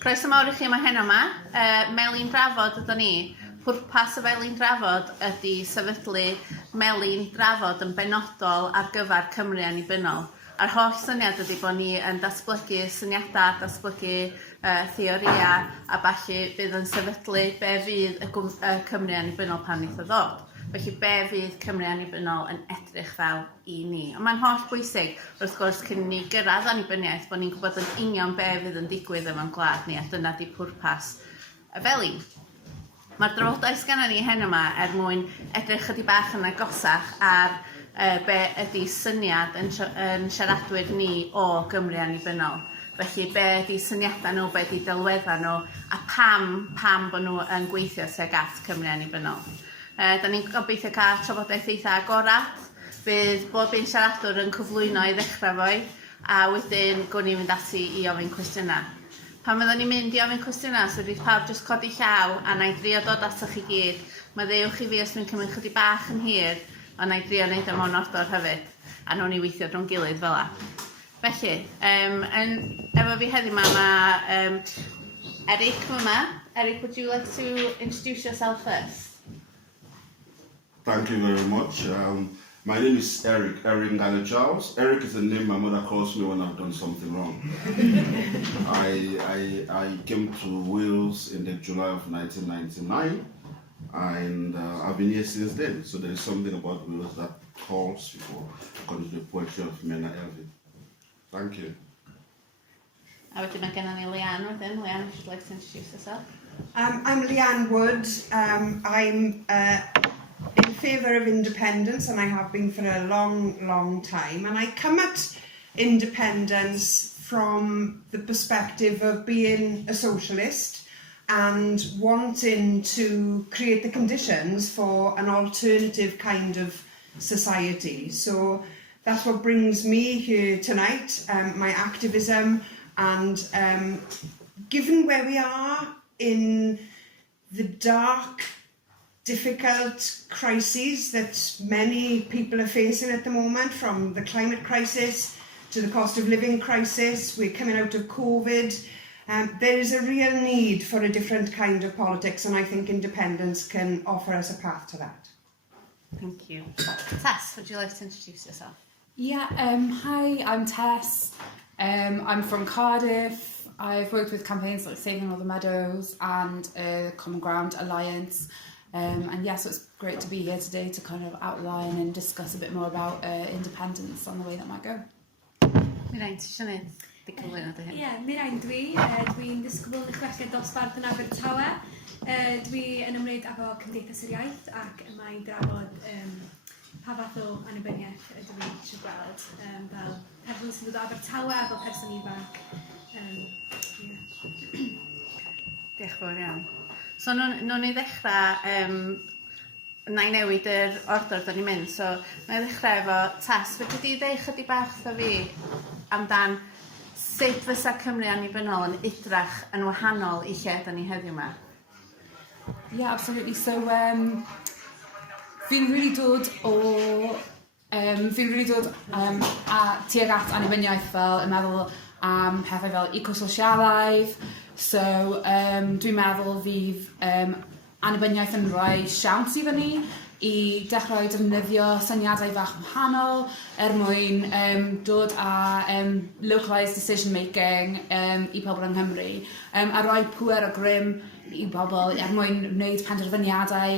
Croeso mawr I chi yma heno yma. Melin drafod ydyn ni. Pwrpas y melin drafod ydy sefydlu melin drafod yn benodol ar gyfer Cymru annibynnol. A'r holl syniad ydy bod ni yn datblygu syniadau, datblygu theoria, a felly bydd yn sefydlu be fydd y Cymru annibynnol pan wneith o ddod. Felly be fydd Cymru annibynnol yn edrych fel I ni. Ond mae'n holl bwysig, wrth gwrs, cyn ni gyrraedd annibyniaeth, bod ni'n gwybod yn union be fydd yn digwydd efo'n gwlad ni, a dyna di pwrpas y felin. Mae'r drafodaeth gan ni heno yma mwyn edrych ydy bach yn agosach ar be ydy syniad yn siaradwyr ni o Gymru annibynnol. Felly be ydy syniadau nhw, be ydy delweddau nhw, a pam bod nhw yn gweithio tuag at Cymru annibynnol. Da ni'n gobeithio cael trafodaeth eitha agorad. Bydd bob un siaradwr yn cyflwyno I ddechrau fo'i, a wedyn gwn ni'n mynd ati I ofyn cwestiynau. Pan fyddwn ni'n mynd I ofyn cwestiynau, so bydd pawb jyst codi llaw, a na I drio dod atoch chi gyd. Mae ddewch I fi os dwi'n cymryd chydig bach yn hir, ond na I drio wneud am o'n ordor hefyd, a nhw'n I weithio drwy'n gilydd fel la. Felly, efo fi heddiw mae Eric yma. Eric, would you like to introduce yourself first? Thank you very much. My name is Eric Ngalle. Eric is a name my mother calls me when I've done something wrong. I came to Wales in the July of 1999, and I've been here since then. So there is something about Wales that calls people according to the poetry of Mirain Owen. Thank you. A wedyn mae gennym ni Leanne wedyn. Leanne, if you'd like to introduce yourself. I'm Leanne Wood. I'm in favour of independence, and I have been for a long time. And I come at independence from the perspective of being a socialist and wanting to create the conditions for an alternative kind of society. So that's what brings me here tonight, my activism, and given where we are in the dark, difficult crises that many people are facing at the moment, from the climate crisis to the cost of living crisis, we're coming out of COVID. There is a real need for a different kind of politics, and I think independence can offer us a path to that. Thank you. Tess, would you like to introduce yourself? Yeah, hi, I'm Tess. I'm from Cardiff. I've worked with campaigns like Saving All the Meadows and Common Ground Alliance. And yes, it's great to be here today to kind of outline and discuss a bit more about independence and the way that might go. Mirain, ti eisiau gwneud digyflwyno dy hyn? Ie, Mirain dwi'n disgwyl i chweched dosbarth yn Abertawe. Dwi yn ymwneud efo Cymdeithas yr Iaith ac yma I drafod pa fath o annibyniaeth ydw I eisiau gweld fel person sy'n dod o Abertawe, fel person ifanc. Diolch yn fawr iawn. So, nhw'n I ddechrau, na I newid yr ordor da ni'n mynd. So, na I ddechrau efo Tess. Fedri di ddeu chydig bach dda fi amdan sut fysa Cymru annibynnol yn idrach yn wahanol I lle da ni heddiw yma? Yeah, absolutely. So, fi'n really dod tuag at annibyniaeth fel yn meddwl am pethau fel ecososialaidd. So, dwi'n meddwl fydd annibyniaeth yn rhoi siawns iddyn ni I dechrau defnyddio syniadau fach wahanol mwyn dod â localised decision making I pobl yng Nghymru a rhoi pŵer o grym I bobl mwyn wneud penderfyniadau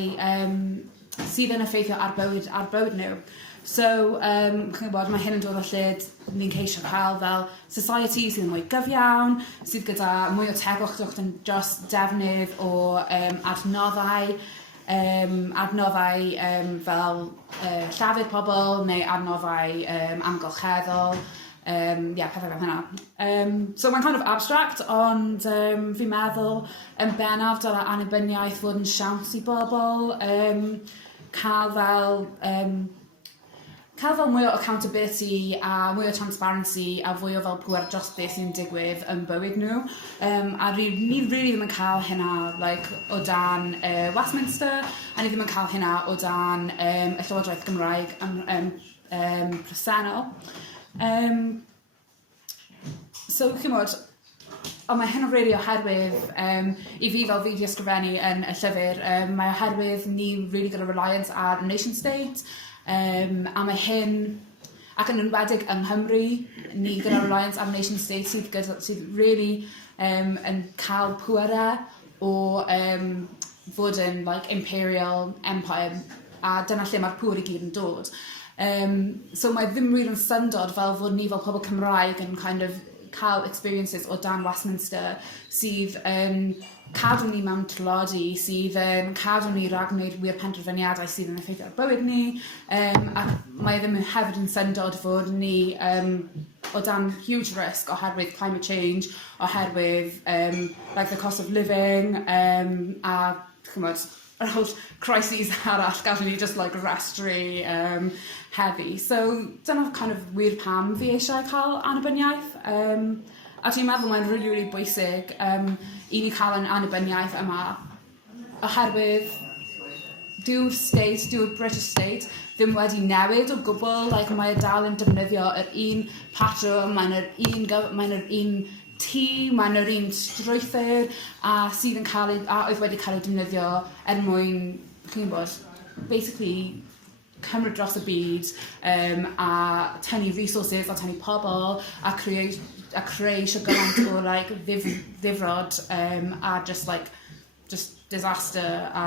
sydd yn effeithio ar bywyd nhw. So, chi'n gwybod, mae hyn yn dod o lle ni'n ceisio cael fel society sydd yn mwy gyfiawn, sydd gyda mwy o tegwch yn just defnydd o adnoddau fel llafur pobl neu adnoddau amgylcheddol, pethau fel hynna. So mae'n kind of abstract, ond fi'n meddwl yn bennaf dylai annibyniaeth fod yn siawns I bobl, cael fel mwy o accountability a mwy o transparency a fwy o fel pŵer dros beth sy'n digwydd yn bywyd nhw. A ni really ddim yn cael hynna o dan Westminster, a ni ddim yn cael hynna o dan y Llywodraeth Gymraeg presennol. So, chi'n modd, Ond mae hyn o rili oherwydd, I fi fel fi di ysgrifennu yn y llyfr, mae oherwydd ni really gyda reliance ar nation state, a mae hyn, ac yn enwedig yng Nghymru, ni gyda reliance ar nation state sydd really yn cael pwerau o fod yn imperial empire, a dyna lle mae'r pŵer I gyd yn dod. So mae ddim wir yn syndod fel fod ni fel pobl Cymraeg yn kind of cael experiences o dan Westminster sydd yn cadw ni mewn trylodi, sydd yn cadw ni rhag wneud wir penderfyniadau sydd yn effeithio ar bywyd ni, a mae ddim hefyd yn syndod fod ni o dan huge risk oherwydd climate change, oherwydd the cost of living, a chymod, yr holl crises arall gallwn ni just restru heddi. So dyna kind of wir pam fi eisiau cael annibyniaeth. A dwi'n meddwl mae'n really, really bwysig I ni cael yn annibyniaeth yma oherwydd dyw'r British state ddim wedi newid o gwbl, mae dal yn defnyddio yr un patrwm, mae'n yr un tŷ, mae'n yr un strwythur a sydd yn cael a oedd wedi cael ei defnyddio mwyn, chi'n bod, basically cymryd dros y byd a tynnu resources a tynnu pobl a creu siogant o ddifrod a just disaster a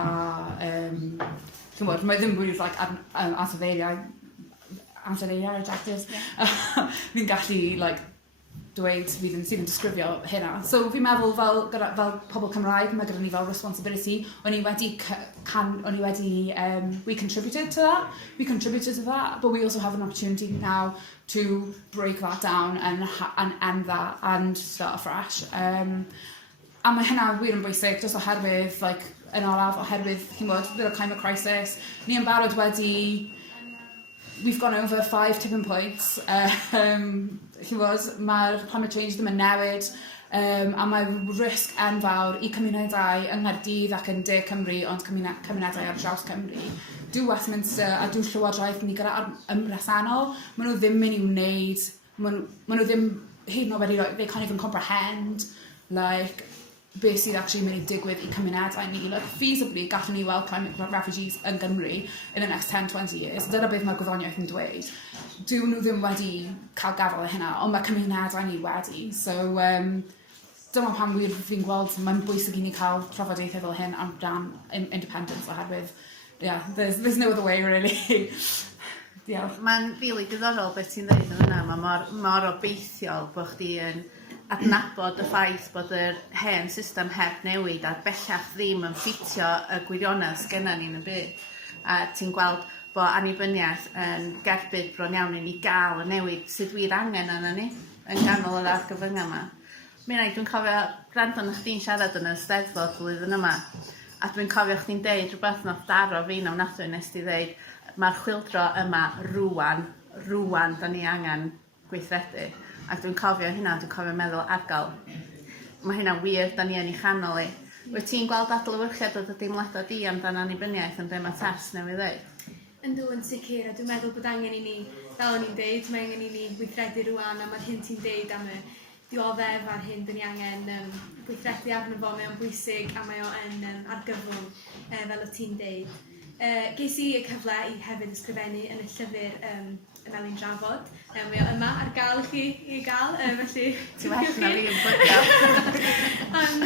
chi'n bod, mae ddim wir ansoddeiriau adjectives. Fi'n gallu dweud sydd yn disgrifio hynna. So fi'n meddwl fel pobl Cymraeg, mae gyda ni fel responsibility. O'n i wedi, we contributed to that, but we also have an opportunity now to break that down and end that and start afresh. A mae hynna wir yn bwysig, just oherwydd, yn olaf, oherwydd, chi'n bod, gyda climate crisis. Ni yn barod wedi, we've gone over 5 tipping points. Mae'r climate change ddim yn newid, a mae risg enfawr I cymunedau yng Nghaerdydd ac yn De Cymru, ond cymunedau ar draws Cymru. Dyw Westminster a dyw Llywodraeth ni gyda ymresennol, maen nhw ddim mynd I wneud, maen nhw ddim hyd yn oed wedi, they can't even comprehend, beth sydd actually mynd I digwydd I cymunedau ni. Feasibly, gallwn ni weld climate refugees yn Gymru in the next 10-20 years. Dyna beth mae gwyddoniaeth yn dweud. Dyw nhw ddim wedi cael gafel hynna, ond mae cymunedau ni wedi. So, dyma pam wir fi'n gweld mae'n bwysig I ni cael trafodaethau fel hyn am dan independence oherwydd, yeah, there's no other way really. Yeah. Mae'n rili diddorol beth ti'n dweud yn yna, mae mor obeithiol bod chdi yn adnabod y ffaith bod yr hen system heb newid a bellach ddim yn ffitio y gwirionedd sgenna ni'n y byd. A ti'n gweld bod annibyniaeth yn gerbyd bron iawn I ni gael y newid sydd wir angen yna ni yn ganol yr argyfynga yma. Mirain, dwi'n cofio gwrando na chdi'n siarad yn y Steddfod flwyddyn yma, a dwi'n cofio chdi'n deud rhywbeth nath daro fi'n ofnadwy nes ti ddeud mae'r chwyldro yma rŵan da ni angen gweithredu. Ac dwi'n cofio hynna, dwi'n cofio meddwl argal. Mae hynna wir, da ni yn ei chanol I. Wyt ti'n gweld adlewyrchiad o dy deimlado di amdan annibyniaeth yn be mae Tess newydd dweud? Yndw yn sicr, a dwi'n meddwl bod angen I ni, fel o'n i'n deud, mae angen I ni gweithredu rwan, a mae'r hyn ti'n deud am y dioddef a'r hyn dyn ni angen gweithredu arno fo, mae o'n bwysig a mae o'n argyfwng fel o ti'n deud. Ges I y cyfle I hefyd ysgrifennu yn y llyfr y Melin Drafod. Mae o yma ar gael I chi I gael, felly... Ti'n well na fi yn bwyddo. Ond,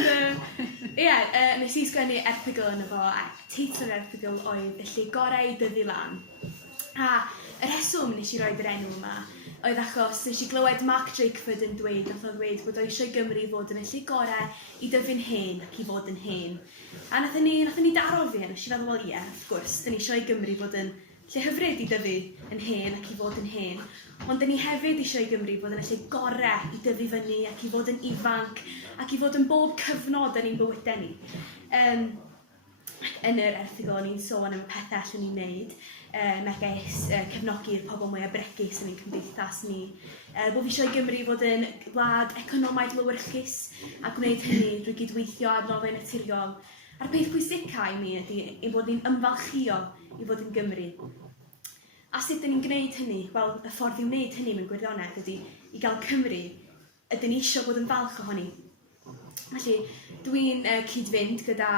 nes I sgwennu erthygl yna fo, ac teitl yr erthygl oedd y lle gorau I dyfu lan. A y rheswm nes I roed yr enw yma, oedd achos nes I glywed Mark Drakeford yn dweud, nath o ddweud bod o eisiau Gymru fod yn y lle gorau I dyfu'n hen ac I fod yn hen. A nath ni daro fi, a nes I feddwl, ie, wrth gwrs, dyn ni eisiau Gymru fod yn lle hyfryd I dyfu yn hen ac I fod yn hen. Ond dyn ni hefyd eisiau Gymru fod yn y lle gorau I dyfu fyny ac I fod yn ifanc ac I fod yn bob cyfnod yn ein bywydau ni. Yn yr erthygl o'n i'n sôn am pethau allan ni'n neud, megis cefnogi'r pobl mwyaf bregus yn ein cymdeithas ni. Bod fi eisiau Gymru fod yn wlad economaidd lywyrchus a gwneud hynny drwy gydweithio adnoddau naturiol. A'r peth pwysicau I mi ydy ein bod ni'n ymfalchio I fod yn Gymru. A sut dyn ni'n gwneud hynny? Wel, y ffordd I wneud hynny mewn gwirionedd ydy I gael Cymru, ydyn ni eisiau bod yn falch ohoni. Felly, dwi'n cyd-fynd gyda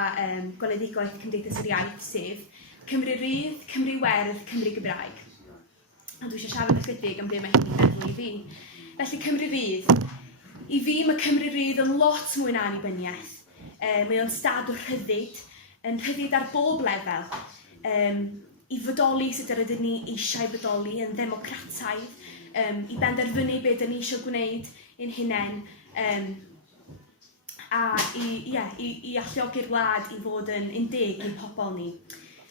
gweledigaeth Cymdeithas yr Iaith, sef Cymru Rydd, Cymru Werdd, Cymru Gymraeg. A dwi eisiau siarad ychydig am beth mae hynny'n feddwl i fi. Felly, Cymru Rydd. I fi, mae Cymru Rydd yn lot mwy na annibyniaeth. Mae o'n stad o rhyddid, yn rhyddid ar bob lefel. I fodoli sut yr ydyn ni eisiau bodoli, yn ddemocrataidd, i benderfynu beth ydyn ni eisiau gwneud ein hunain, a i alliogi'r wlad i fod yn deg i'n pobol ni.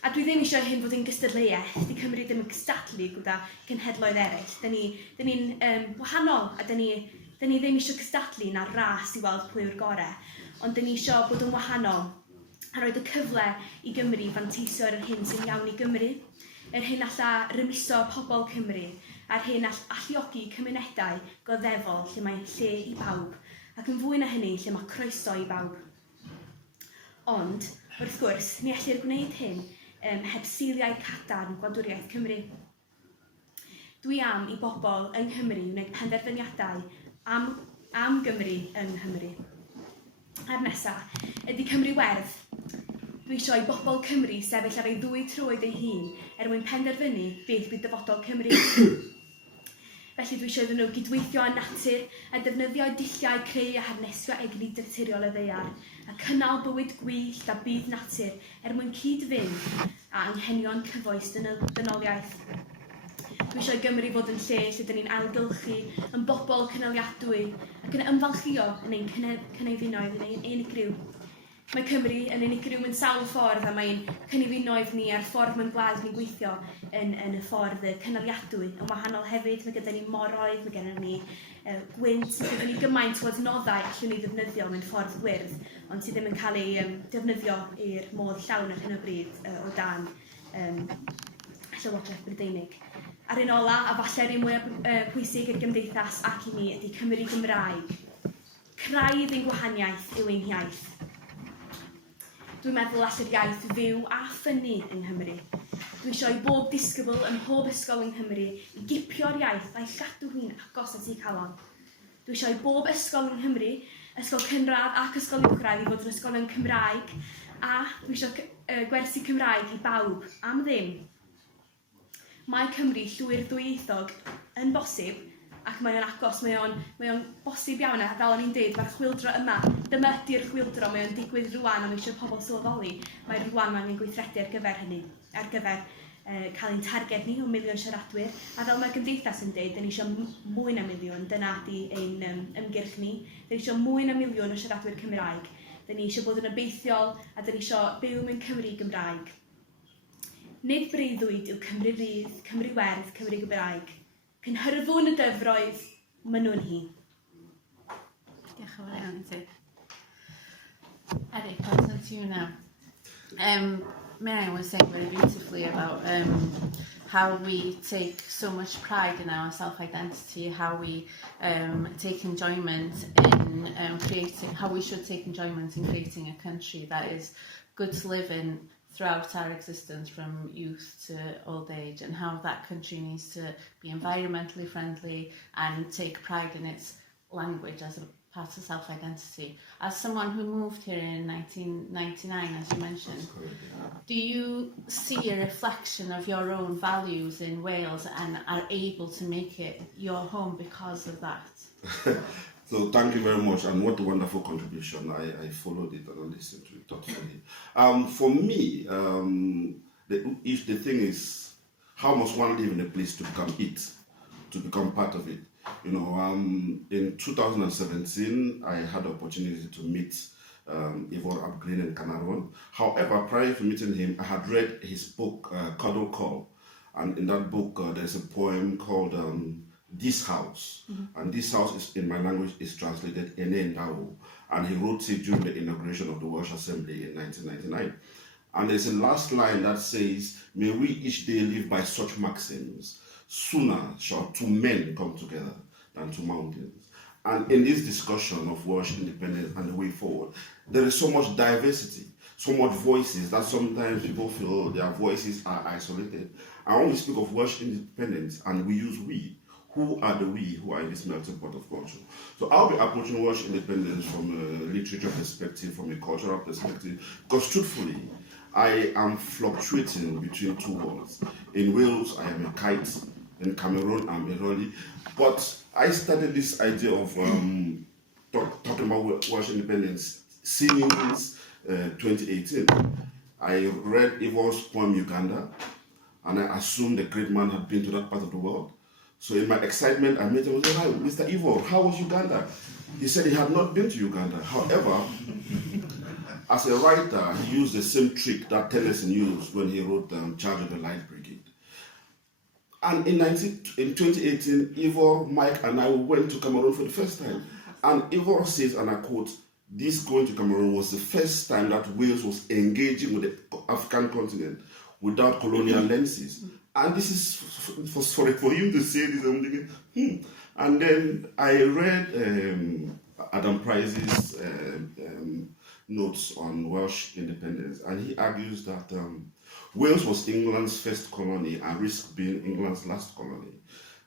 A dwi ddim eisiau hyn fod yn gystadleuaeth, di Cymru ddim yn gystadlu gyda cenhedloedd eraill. Dyn ni'n wahanol, a dyn ni ddim eisiau gystadlu na'r ras i weld pwy yw'r gorau, ond dyn ni eisiau bod yn wahanol a roed y cyfle i Gymru fanteisio ar yr hyn sy'n iawn i Gymru, yr hyn alla rymuso pobl Cymru, a'r hyn alliogi cymunedau goddefol lle mae lle i bawb, ac yn fwy na hynny lle mae croeso i bawb. Ond, wrth gwrs, ni allir gwneud hyn heb siliau cadarn Gwladwriaeth Cymru. Dwi am i bobl yng Nghymru wneud penderfyniadau am Gymru yng Nghymru. A'r nesaf ydy Cymru Werdd. Dwi eisiau i bobl Cymru sefyll ar ei ddwy trwyd ei hun mwyn penderfynu beth bydd dyfodol Cymru. Felly dwi eisiau iddyn nhw gydweithio â natur a defnyddio dulliau creu a harnesio egni dyrturiol y ddeiar a cynnal bywyd gwyllt a bydd natur mwyn cyd-fynd a anghenion cyfoes dynoliaeth. Dwi eisiau Gymru fod yn lle lle dyn ni'n ailgylchu yn bobl cynaliadwy ac yn ymfalchio yn ein cynefinoedd yn ein unigryw. Mae Cymru yn unigryw yn sawl ffordd a mae'n cynefinoedd ni a'r ffordd mewn gwlad ni'n gweithio yn y ffordd cynaliadwy. Yn wahanol hefyd, mae gyda ni moroedd, mae gennym ni gwynt, mae gyda ni gymaint o adnoddau allwn ni ddefnyddio mewn ffordd gwyrdd, ond sydd ddim yn cael ei defnyddio i'r modd llawn ar hyn o bryd o dan Llywodraeth Brydeinig. A'r un ola, a falle'r un mwyaf pwysig i'r gymdeithas ac i mi, ydy Cymru Gymraeg. Craidd ein gwahaniaeth yw ein hiaith. Dwi'n meddwl allai'r iaith fyw a ffynnu yng Nghymru. Dwi eisiau i bob disgybl ym mhob ysgol yng Nghymru i gipio'r iaith a'i chadw hi'n agos at ei calon. Dwi eisiau i bob ysgol yng Nghymru, ysgol cynradd ac ysgol uwchradd i fod yn ysgolion Cymraeg, a dwi eisiau gwersi Cymraeg i bawb am ddim. Mae Cymru llwyr dwyieithog yn bosib, ac mae o'n agos, mae o'n bosib iawn, a fel o'n i'n dweud, mae'r chwyldro yma, dyma ydy'r chwyldro, mae o'n digwydd rwan, ond eisiau pobl sylweddoli, mae rwan mae'n gweithredu ar gyfer hynny, ar gyfer cael ein targed ni o 1,000,000 siaradwyr, a fel mae'r gymdeithas yn dweud, dyn ni eisiau mwy na 1,000,000, dyna ydy ein ymgyrch ni, dyn ni eisiau mwy na 1,000,000 o siaradwyr Cymraeg, dyn ni eisiau bod yn obeithiol, a dyn ni eisiau byw mewn Cymru Gymraeg. Nid breuddwyd yw Cymru Rydd, Cymru Werdd, Cymru Gymraeg. Cynhyrfwn y dyfroedd, maen nhw'n hi. Diolch yn fawr iawn i ti. Eric, I'll turn to you now. Mirain was saying very beautifully about how we take so much pride in our self-identity, how we take enjoyment in creating, how we should take enjoyment in creating a country that is good to live in throughout our existence from youth to old age, and how that country needs to be environmentally friendly and take pride in its language as a part of self-identity. As someone who moved here in 1999, as you mentioned, do you see a reflection of your own values in Wales and are able to make it your home because of that? So thank you very much, and what a wonderful contribution. I followed it and I listened to it thoughtfully. For me, if the thing is, how must one live in a place to become it, to become part of it? You know, in 2017, I had the opportunity to meet Ivor Abgreen in Cameroon. However, prior to meeting him, I had read his book, Cuddle Call, and in that book, there's a poem called This House, and this house is, in my language, is translated Ene Ndao, and he wrote it during the inauguration of the Welsh Assembly in 1999. And there's a last line that says, "May we each day live by such maxims, sooner shall two men come together than two mountains." And in this discussion of Welsh independence and the way forward, there is so much diversity, so much voices that sometimes people feel their voices are isolated. And when we speak of Welsh independence and we use we, who are the we who are in this melting pot of culture. So I'll be approaching Welsh independence from a literature perspective, from a cultural perspective, because truthfully, I am fluctuating between two worlds. In Wales, I am a kite. In Cameroon, I'm a rolly. But I started this idea of talking about Welsh independence since 2018. I read Ivor's poem Uganda, and I assumed the great man had been to that part of the world. So in my excitement, I met him and said, "Hi, Mr. Ivor, how was Uganda?" He said he had not been to Uganda. However, as a writer, he used the same trick that Tennyson used when he wrote Charge of the Light Brigade. And in 2018, Ivor, Mike, and I went to Cameroon for the first time. And Ivor says, and I quote, "This going to Cameroon was the first time that Wales was engaging with the African continent without colonial lenses." And this is for him to say this, I'm thinking, And then I read Adam Price's notes on Welsh independence, and he argues that Wales was England's first colony and risked being England's last colony.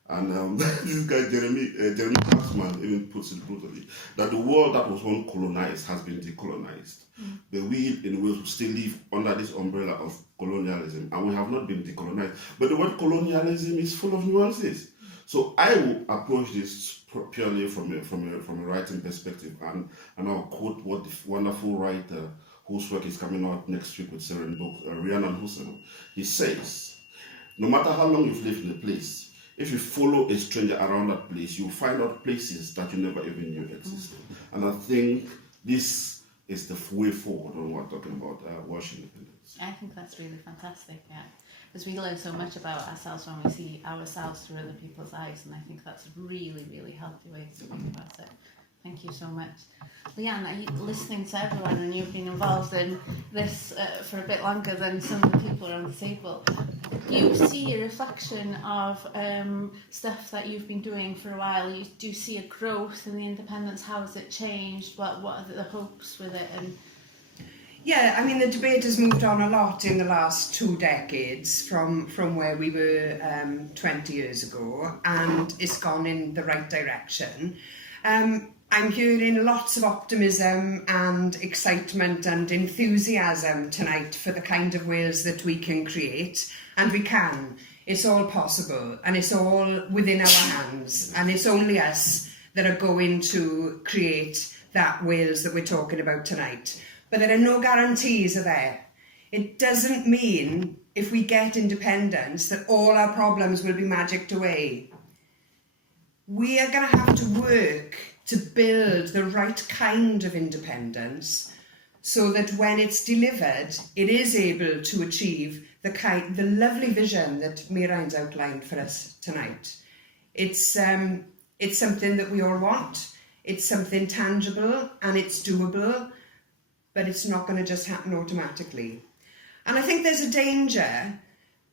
And this guy, Jeremy Passman, even puts it brutally, that the world that was once colonized has been decolonized. The we in Wales still live under this umbrella of colonialism, and we have not been decolonized. But the word colonialism is full of nuances. So I will approach this purely from a writing perspective, and I'll quote what the wonderful writer whose work is coming out next week with Seren book, Rhiannon Hussain. He says, no matter how long you've lived in a place, if you follow a stranger around that place, you'll find out places that you never even knew existed. And I think this is the way forward when we're talking about Welsh independence. I think that's really fantastic, yeah. Because we learn so much about ourselves when we see ourselves through other people's eyes, and I think that's a really, really healthy way to speak about it. Thank you so much. Leanne, are you listening to everyone, and you've been involved in this for a bit longer than some of the people around the table? Do you see a reflection of stuff that you've been doing for a while? Do you see a growth in the independence? How has it changed? What are the hopes with it? And yeah, I mean, the debate has moved on a lot in the last 2 decades from where we were 20 years ago, and it's gone in the right direction. I'm hearing lots of optimism and excitement and enthusiasm tonight for the kind of Wales that we can create, and we can. It's all possible, and it's all within our hands, and it's only us that are going to create that Wales that we're talking about tonight. But there are no guarantees, are there? It doesn't mean if we get independence that all our problems will be magicked away. We are going to have to work to build the right kind of independence so that when it's delivered, it is able to achieve the lovely vision that Mirain's outlined for us tonight. It's something that we all want. It's something tangible and it's doable, but it's not going to just happen automatically. And I think there's a danger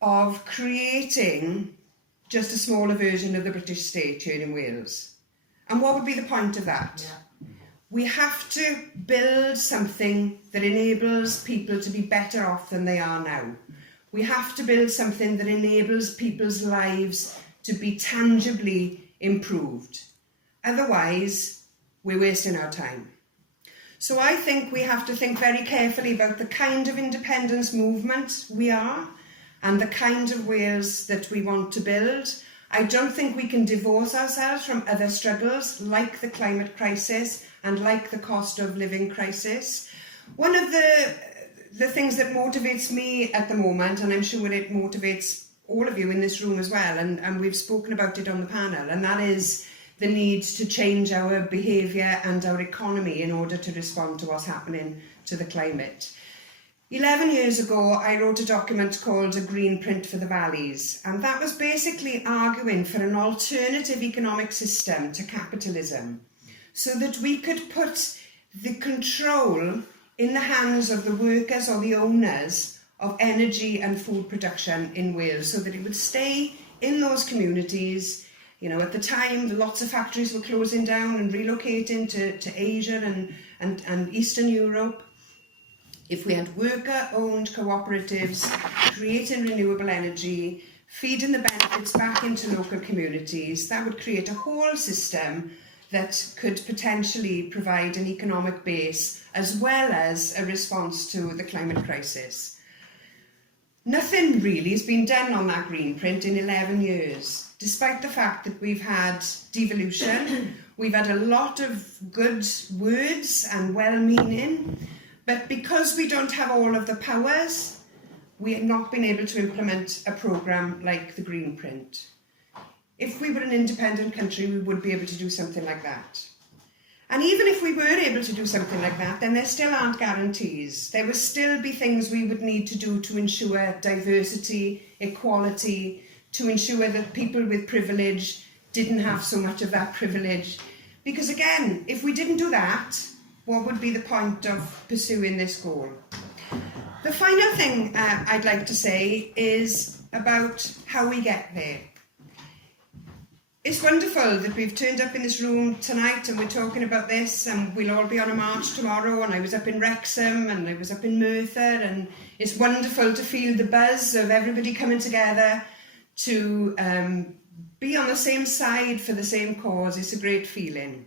of creating just a smaller version of the British state here in Wales. And what would be the point of that? Yeah. We have to build something that enables people to be better off than they are now. We have to build something that enables people's lives to be tangibly improved. Otherwise, we're wasting our time. So I think we have to think very carefully about the kind of independence movement we are and the kind of Wales that we want to build. I don't think we can divorce ourselves from other struggles like the climate crisis and like the cost of living crisis. One of the things that motivates me at the moment, and I'm sure it motivates all of you in this room as well, and we've spoken about it on the panel, and that is the need to change our behaviour and our economy in order to respond to what's happening to the climate. 11 years ago, I wrote a document called A Green Print for the Valleys, and that was basically arguing for an alternative economic system to capitalism so that we could put the control in the hands of the workers or the owners of energy and food production in Wales so that it would stay in those communities. You know, at the time, lots of factories were closing down and relocating to Asia and Eastern Europe. If we had worker-owned cooperatives creating renewable energy, feeding the benefits back into local communities, that would create a whole system that could potentially provide an economic base as well as a response to the climate crisis. Nothing really has been done on that green print in 11 years, despite the fact that we've had devolution, we've had a lot of good words and well-meaning, but because we don't have all of the powers, we have not been able to implement a programme like the green print. If we were an independent country, we would be able to do something like that. And even if we were able to do something like that, then there still aren't guarantees. There will still be things we would need to do to ensure diversity, equality, to ensure that people with privilege didn't have so much of that privilege. Because again, if we didn't do that, what would be the point of pursuing this goal? The final thing I'd like to say is about how we get there. It's wonderful that we've turned up in this room tonight and we're talking about this, and we'll all be on a march tomorrow, and I was up in Wrexham and I was up in Merthyr, and it's wonderful to feel the buzz of everybody coming together to be on the same side for the same cause. It's a great feeling.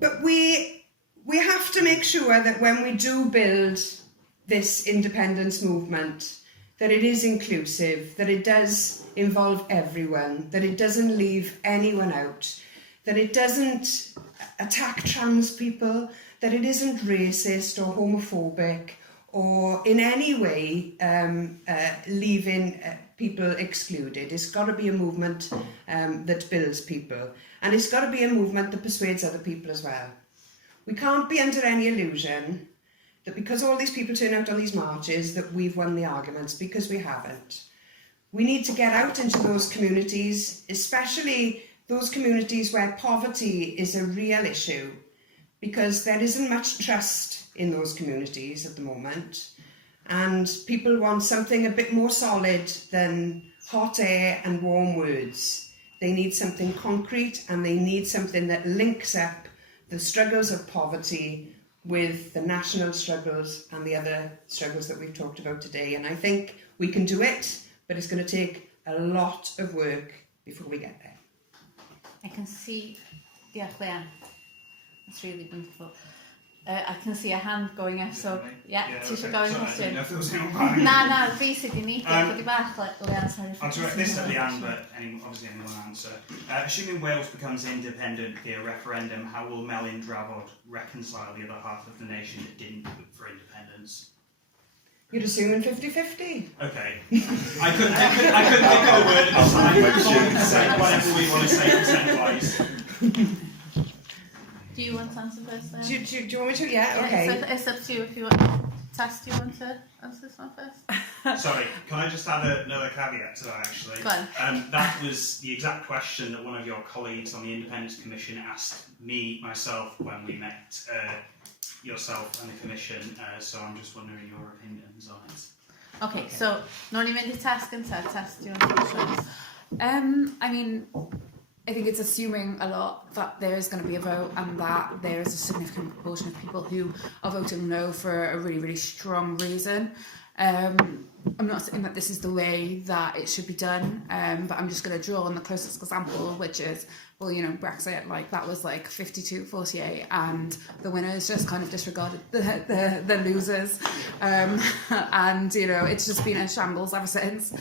But we have to make sure that when we do build this independence movement, that it is inclusive, that it does involve everyone, that it doesn't leave anyone out, that it doesn't attack trans people, that it isn't racist or homophobic or in any way leaving people excluded. It's got to be a movement that builds people, and it's got to be a movement that persuades other people as well. We can't be under any illusion that because all these people turn out on these marches that we've won the arguments, because we haven't. We need to get out into those communities, especially those communities where poverty is a real issue, because there isn't much trust in those communities at the moment, and people want something a bit more solid than hot air and warm words. They need something concrete, and they need something that links up the struggles of poverty with the national struggles and the other struggles that we've talked about today. And I think we can do it, but it's going to take a lot of work before we get there. I can see, yeah, Leanne, that's really wonderful. I can see a hand going up, so yeah, ti eisiau gofyn cwestiwn? Na, fi sydd i ni, chydig bach, Leanne, sorry. I'll direct this at Leanne, but obviously anyone will answer. Assuming Wales becomes independent via referendum, how will Melin Drafod reconcile the other half of the nation that didn't vote for independence? You're assuming 50-50. Okay. I couldn't think of a word at the time. Say whatever we want to say percent-wise. Do you want to answer first then? Do you want me to? Yeah, okay. So it's up to you if you want. Tess, do you want to answer this one first? Sorry, can I just add another caveat to that, actually? Go on. That was the exact question that one of your colleagues on the Independence Commission asked myself, when we met yourself and the Commission, so I'm just wondering your opinions on it. Okay, so, no ni mynd I Tess gynta. Tess, do you want to answer? I mean, I think it's assuming a lot that there is going to be a vote and that there is a significant proportion of people who are voting no for a really, really strong reason. I'm not saying that this is the way that it should be done, but I'm just going to draw on the closest example, which is, well, you know, Brexit, like that was like 52-48, and the winners just kind of disregarded the losers, and you know, it's just been a shambles ever since.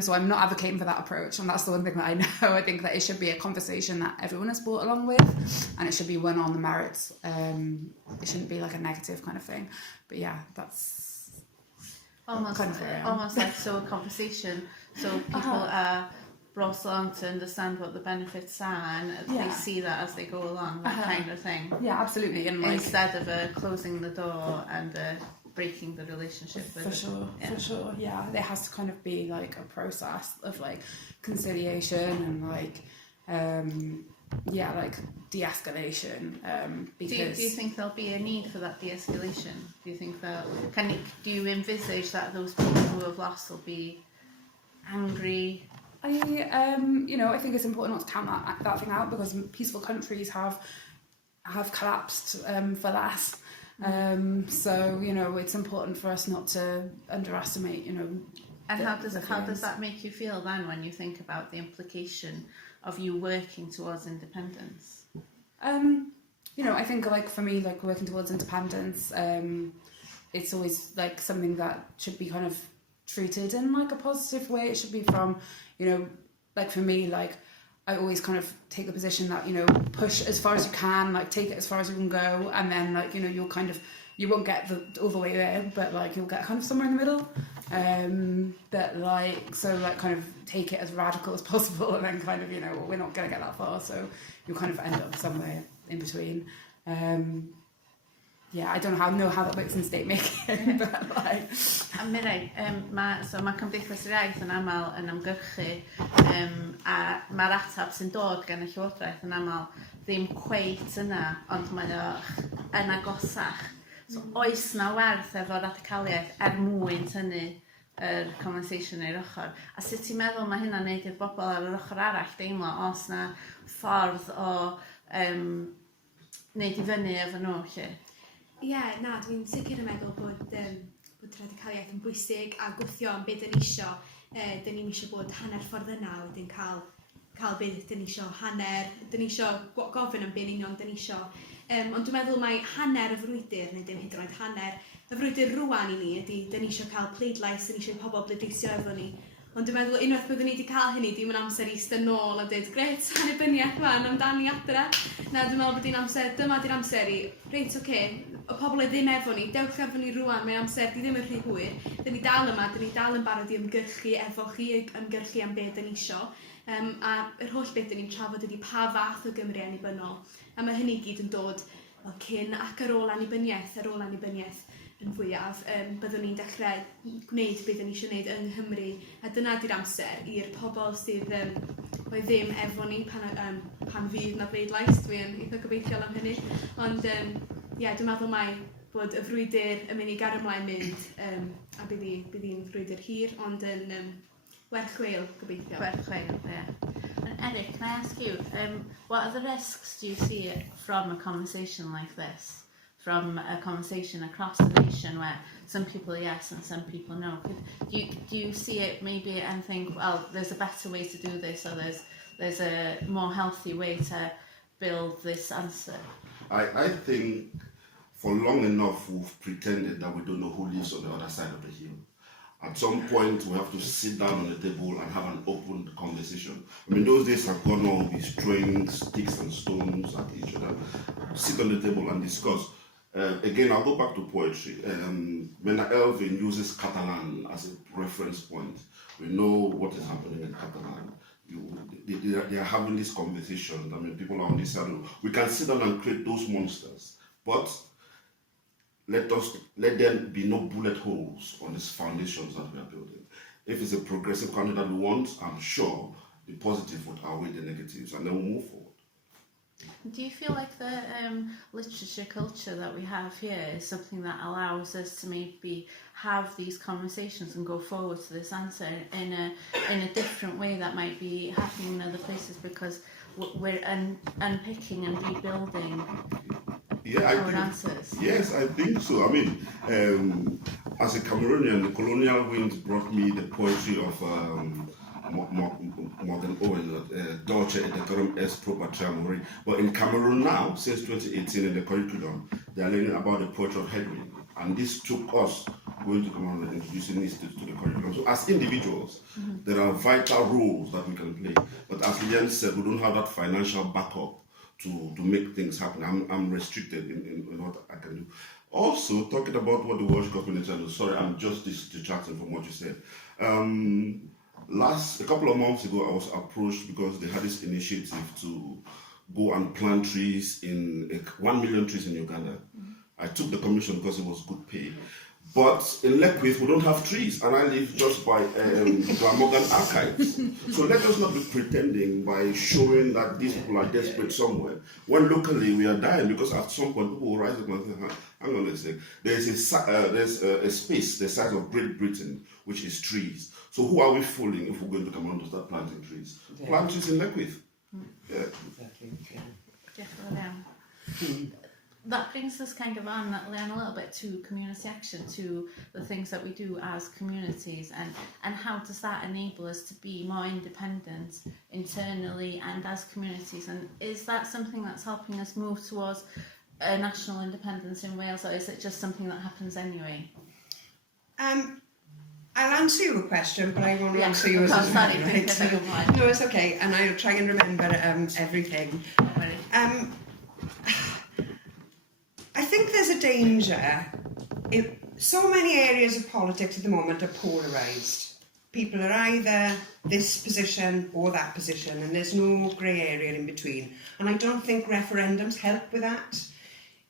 So I'm not advocating for that approach, and that's the one thing that I know. I think that it should be a conversation that everyone is brought along with, and it should be one on the merits. It shouldn't be like a negative kind of thing. But yeah, that's almost like so a conversation, so people are brought along to understand what the benefits are, and they see that as they go along, that kind of thing. Yeah, absolutely. And like, instead of closing the door and breaking the relationship with for sure, yeah. There has to kind of be like a process of like conciliation and like like de-escalation, because... Do you think there'll be a need for that de-escalation? Do you think that... do you envisage that those people who have lost will be angry? I think it's important not to count that thing out, because peaceful countries have collapsed for less. So, you know, it's important for us not to underestimate, you know, And how does that make you feel then when you think about the implication of you working towards independence? You know, I think like for me, like working towards independence, it's always like something that should be kind of treated in like a positive way. It should be from, you know, like for me, like I always kind of take the position that, you know, push as far as you can, like take it as far as you can go, and then like, you know, you'll kind of, you won't get all the way there, but like you'll get kind of somewhere in the middle. But like, so like kind of take it as radical as possible, and then kind of, you know, well, we're not going to get that far, so you'll kind of end up somewhere in between. Yeah, I don't know how that works in state making, but like... A Mirain, mae Cymdeithas yr Iaith yn aml yn ymgyrchu, a mae'r atab sy'n dod gan y Llywodraeth yn aml ddim cweit yna, ond mae o yn agosach. So oes na werth efo radicaliaeth mwyn tynnu yr conversation i'r ochr. A sut ti'n meddwl mae hynna'n neud i'r bobl ar yr ochr arall deimlo os na ffordd o neud i fyny efo nhw, lle? Ie, na, dwi'n sicr yn meddwl bod radicaliaeth yn bwysig a gwthio am beth dyn ni isio. Dyn ni'n isio bod hanner ffordd yna, wedyn cael beth dyn ni isio hanner, dyn ni isio gofyn am beth union dyn ni isio. Ond dwi'n meddwl mae hanner y frwydr, neu dim hyd yn oed hanner, y frwydr rwan i ni ydy, dyn ni isio cael pleidlais, dyn ni isio pobl bleidleisio efo ni. Ond dwi'n meddwl unwaith byddwn ni wedi cael hynny, dim yn amser i ystod nôl a dweud, gret, annibyniaeth fan amdani adre. Na, dwi'n meddwl bod hi'n amser, dyma di'r amser i, reit, oce, o pobl ddim efo ni, dewch efo ni rwan, mae'n amser, di ddim yn rhy hwyr. Dyn ni dal yma, dyn ni dal yn barod i ymgyrchu efo chi, ymgyrchu am beth dyn ni isio. A yr holl beth dyn ni'n trafod ydy pa fath o Gymru annibynnol. A mae hynny gyd yn dod cyn ac ar ôl annibyniaeth yn fwyaf, byddwn ni'n dechrau gwneud beth ni eisiau gwneud yng Nghymru, a dyna di'r amser i'r pobl sydd oedd ddim efo ni pan fydd na bleidlais, dwi'n eitha gobeithiol am hynny. Ond dwi'n meddwl mai bod y frwydr yn mynd i gario ymlaen mynd, a bydd hi'n frwydr hir, ond yn werth chweil gobeithio. Werth chweil, yeah. And Eric, can I ask you, what are the risks do you see from a conversation like this? From a conversation across the nation where some people are yes and some people no. Do you see it maybe and think, well, there's a better way to do this, or there's a more healthy way to build this answer? I think for long enough we've pretended that we don't know who lives on the other side of the hill. At some point we have to sit down on the table and have an open conversation. I mean, those days have gone on with throwing sticks and stones at each other. Sit on the table and discuss. Again, I'll go back to poetry. When Elvin uses Catalan as a reference point, we know what is happening in Catalan. They are having this conversation. I mean, people are on this side. We can sit down and create those monsters, but let there be no bullet holes on these foundations that we are building. If it's a progressive country that we want, I'm sure the positive would outweigh the negatives, and then we'll move forward. Do you feel like the literature culture that we have here is something that allows us to maybe have these conversations and go forward to this answer in a different way that might be happening in other places, because we're unpicking and rebuilding our answers? Yes, I think so. I mean, as a Cameroonian, the colonial winds brought me the poetry of Mirain Owen, Dolce et Decorum est pro patria mori. But in Cameroon now, since 2018 in the curriculum, they are learning about the poetry of Hedwig. And this took us going to Cameroon and introducing this to the curriculum. So as individuals, there are vital roles that we can play. But as Leanne said, we don't have that financial backup to make things happen. I'm restricted in what I can do. Also, talking about what the Welsh government is doing, sorry, I'm just distracting from what you said. A couple of months ago, I was approached because they had this initiative to go and plant trees 1 million trees in Uganda. I took the commission because it was good pay. But in Leckwith, we don't have trees, and I live just by Glamorgan Archives. So let us not be pretending by showing that these people are desperate somewhere, when locally we are dying, because at some point people will rise up and say, hang on a sec, there's a space the size of Great Britain, which is trees. So who are we fooling if we're going to come on to start planting trees? Yeah. Plant trees in Leckwith. Yeah. Exactly. Yeah. Definitely. that brings us kind of on, Leanne, a little bit to community action, to the things that we do as communities, and how does that enable us to be more independent internally and as communities, and is that something that's helping us move towards a national independence in Wales, or is it just something that happens anyway? I'll answer your question, but I won't answer yours Oh, as well, sorry, right? No, it's okay, and I'll try and remember everything. I think there's a danger. So many areas of politics at the moment are polarised. People are either this position or that position, and there's no grey area in between. And I don't think referendums help with that.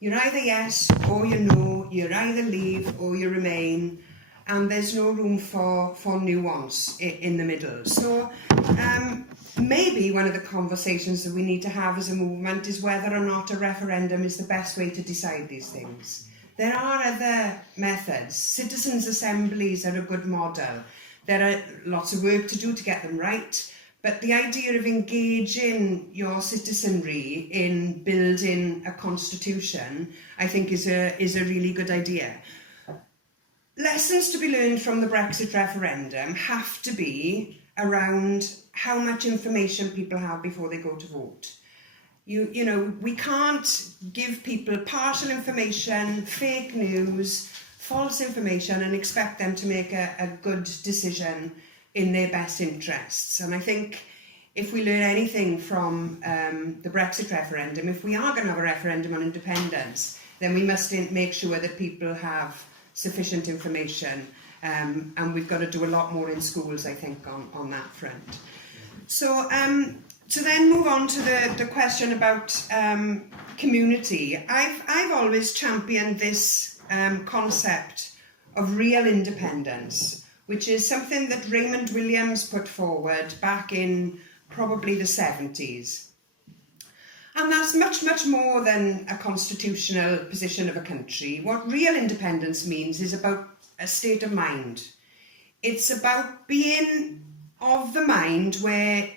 You're either yes or you're no, you're either leave or you remain, and there's no room for nuance in the middle. So maybe one of the conversations that we need to have as a movement is whether or not a referendum is the best way to decide these things. There are other methods. Citizens' assemblies are a good model. There are lots of work to do to get them right, but the idea of engaging your citizenry in building a constitution, I think, is a really good idea. Lessons to be learned from the Brexit referendum have to be around how much information people have before they go to vote. You know, we can't give people partial information, fake news, false information, and expect them to make a good decision in their best interests. And I think if we learn anything from the Brexit referendum, if we are going to have a referendum on independence, then we must make sure that people have sufficient information, and we've got to do a lot more in schools, I think, on that front. So to then move on to the question about community, I've always championed this concept of real independence, which is something that Raymond Williams put forward back in probably the 70s. And that's much, much more than a constitutional position of a country. What real independence means is about a state of mind. It's about being of the mind where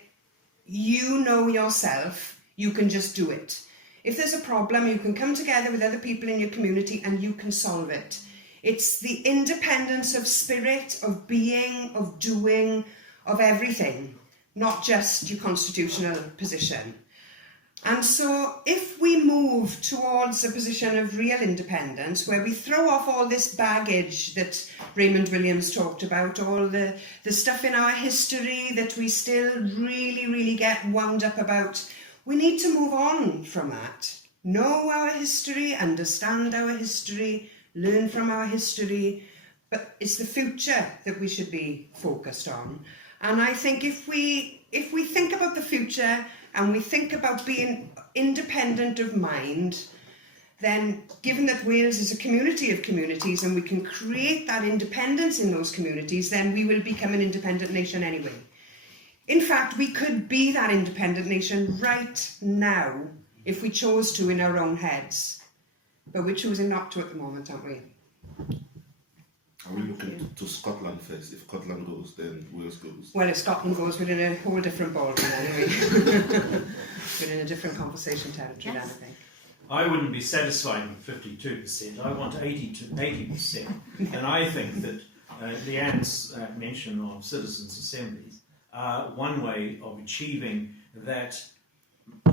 you know yourself, you can just do it. If there's a problem, you can come together with other people in your community and you can solve it. It's the independence of spirit, of being, of doing, of everything, not just your constitutional position. And so if we move towards a position of real independence, where we throw off all this baggage that Raymond Williams talked about, all the stuff in our history that we still really, really get wound up about, we need to move on from that. Know our history, understand our history, learn from our history, but it's the future that we should be focused on. And I think if we think about the future and we think about being independent of mind, then given that Wales is a community of communities and we can create that independence in those communities, then we will become an independent nation anyway. In fact, we could be that independent nation right now if we chose to in our own heads. But we're choosing not to at the moment, aren't we? Are we looking to Scotland first? If Scotland goes, then Wales goes. Well, if Scotland goes, we're in a whole different ballgame anyway. We're in a different conversation territory, then, I think. I wouldn't be satisfied with 52%. I want 80%. And I think that Leanne's mention of citizens' assemblies are one way of achieving that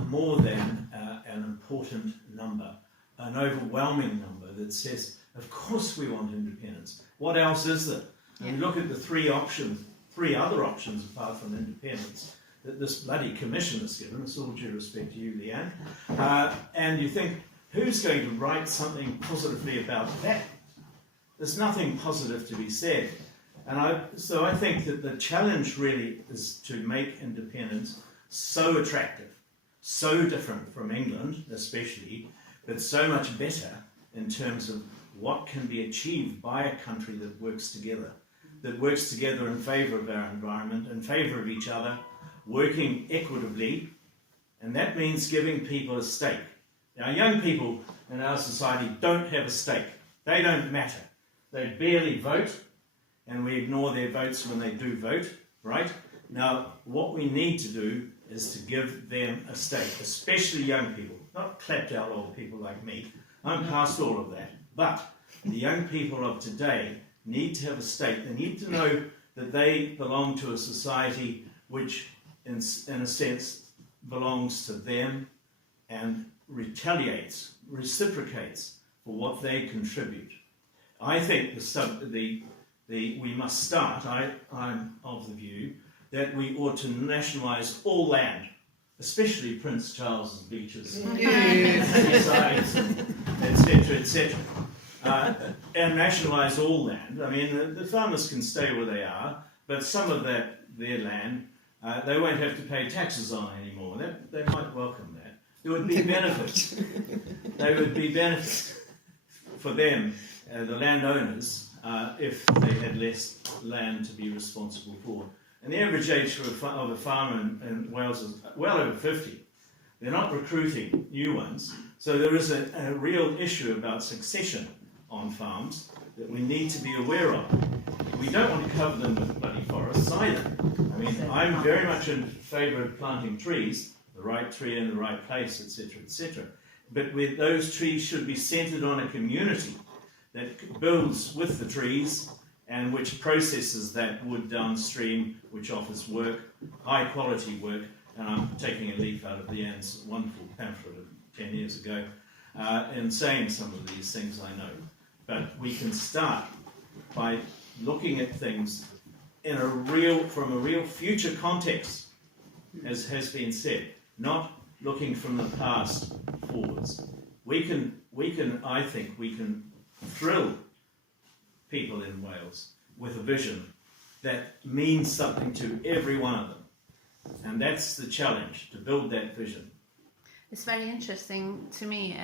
more than an important number, an overwhelming number that says, of course we want independence. What else is there? And you look at the three other options apart from independence that this bloody commission has given, it's all due respect to you, Leanne, and you think, who's going to write something positively about that? There's nothing positive to be said. And so I think that the challenge really is to make independence so attractive, so different from England especially, but so much better in terms of what can be achieved by a country that works together in favour of our environment, in favour of each other, working equitably, and that means giving people a stake. Now, young people in our society don't have a stake. They don't matter. They barely vote, and we ignore their votes when they do vote, right? Now, what we need to do is to give them a stake, especially young people, not clapped out old people like me. I'm past all of that. But the young people of today need to have a stake. They need to know that they belong to a society which, in a sense, belongs to them and reciprocates for what they contribute. I think we must start, I'm of the view, that we ought to nationalise all land, especially Prince Charles's beaches, seasides, etc., etc. And nationalise all land. I mean, the farmers can stay where they are, but some of their land, they won't have to pay taxes on anymore. They might welcome that. There would be benefits. There would be benefits for them, the landowners, if they had less land to be responsible for. And the average age of a farmer in Wales is well over 50. They're not recruiting new ones. So there is a real issue about succession on farms that we need to be aware of. We don't want to cover them with bloody forests either. I mean, I'm very much in favour of planting trees, the right tree in the right place, etc., etc. But those trees should be centred on a community that builds with the trees and which processes that wood downstream, which offers work, high quality work. And I'm taking a leaf out of Leanne's wonderful pamphlet of 10 years ago in saying some of these things, I know. But we can start by looking at things from a real future context, as has been said, not looking from the past forwards. I think we can thrill people in Wales with a vision that means something to every one of them. And that's the challenge, to build that vision. It's very interesting to me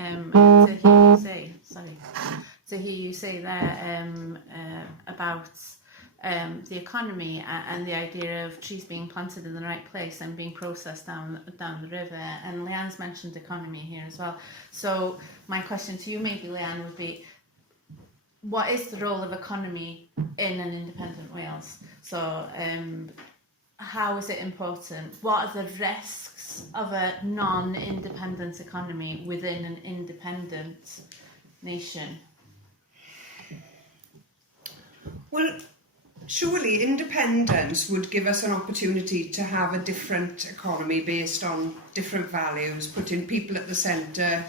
to hear you say there about the economy and the idea of trees being planted in the right place and being processed down the river. And Leanne's mentioned economy here as well. So my question to you, maybe, Leanne, would be, what is the role of economy in an independent Wales? So how is it important? What are the risks of a non-independent economy within an independent nation? Well, surely independence would give us an opportunity to have a different economy based on different values, putting people at the centre,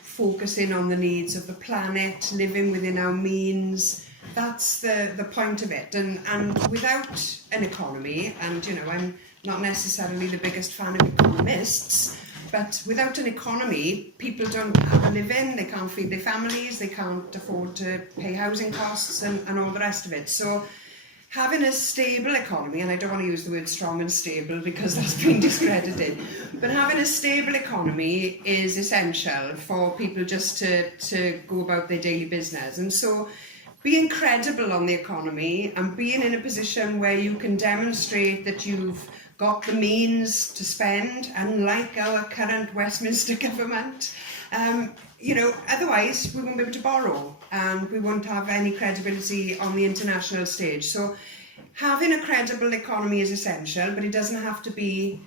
focusing on the needs of the planet, living within our means. That's the point of it. And without an economy, and I'm not necessarily the biggest fan of economists, but without an economy, people don't have a living, they can't feed their families, they can't afford to pay housing costs and all the rest of it. So having a stable economy, and I don't want to use the word strong and stable because that's been discredited, but having a stable economy is essential for people just to go about their daily business. And so being credible on the economy and being in a position where you can demonstrate that you've got the means to spend, unlike our current Westminster government, otherwise we won't be able to borrow and we won't have any credibility on the international stage. So having a credible economy is essential, but it doesn't have to be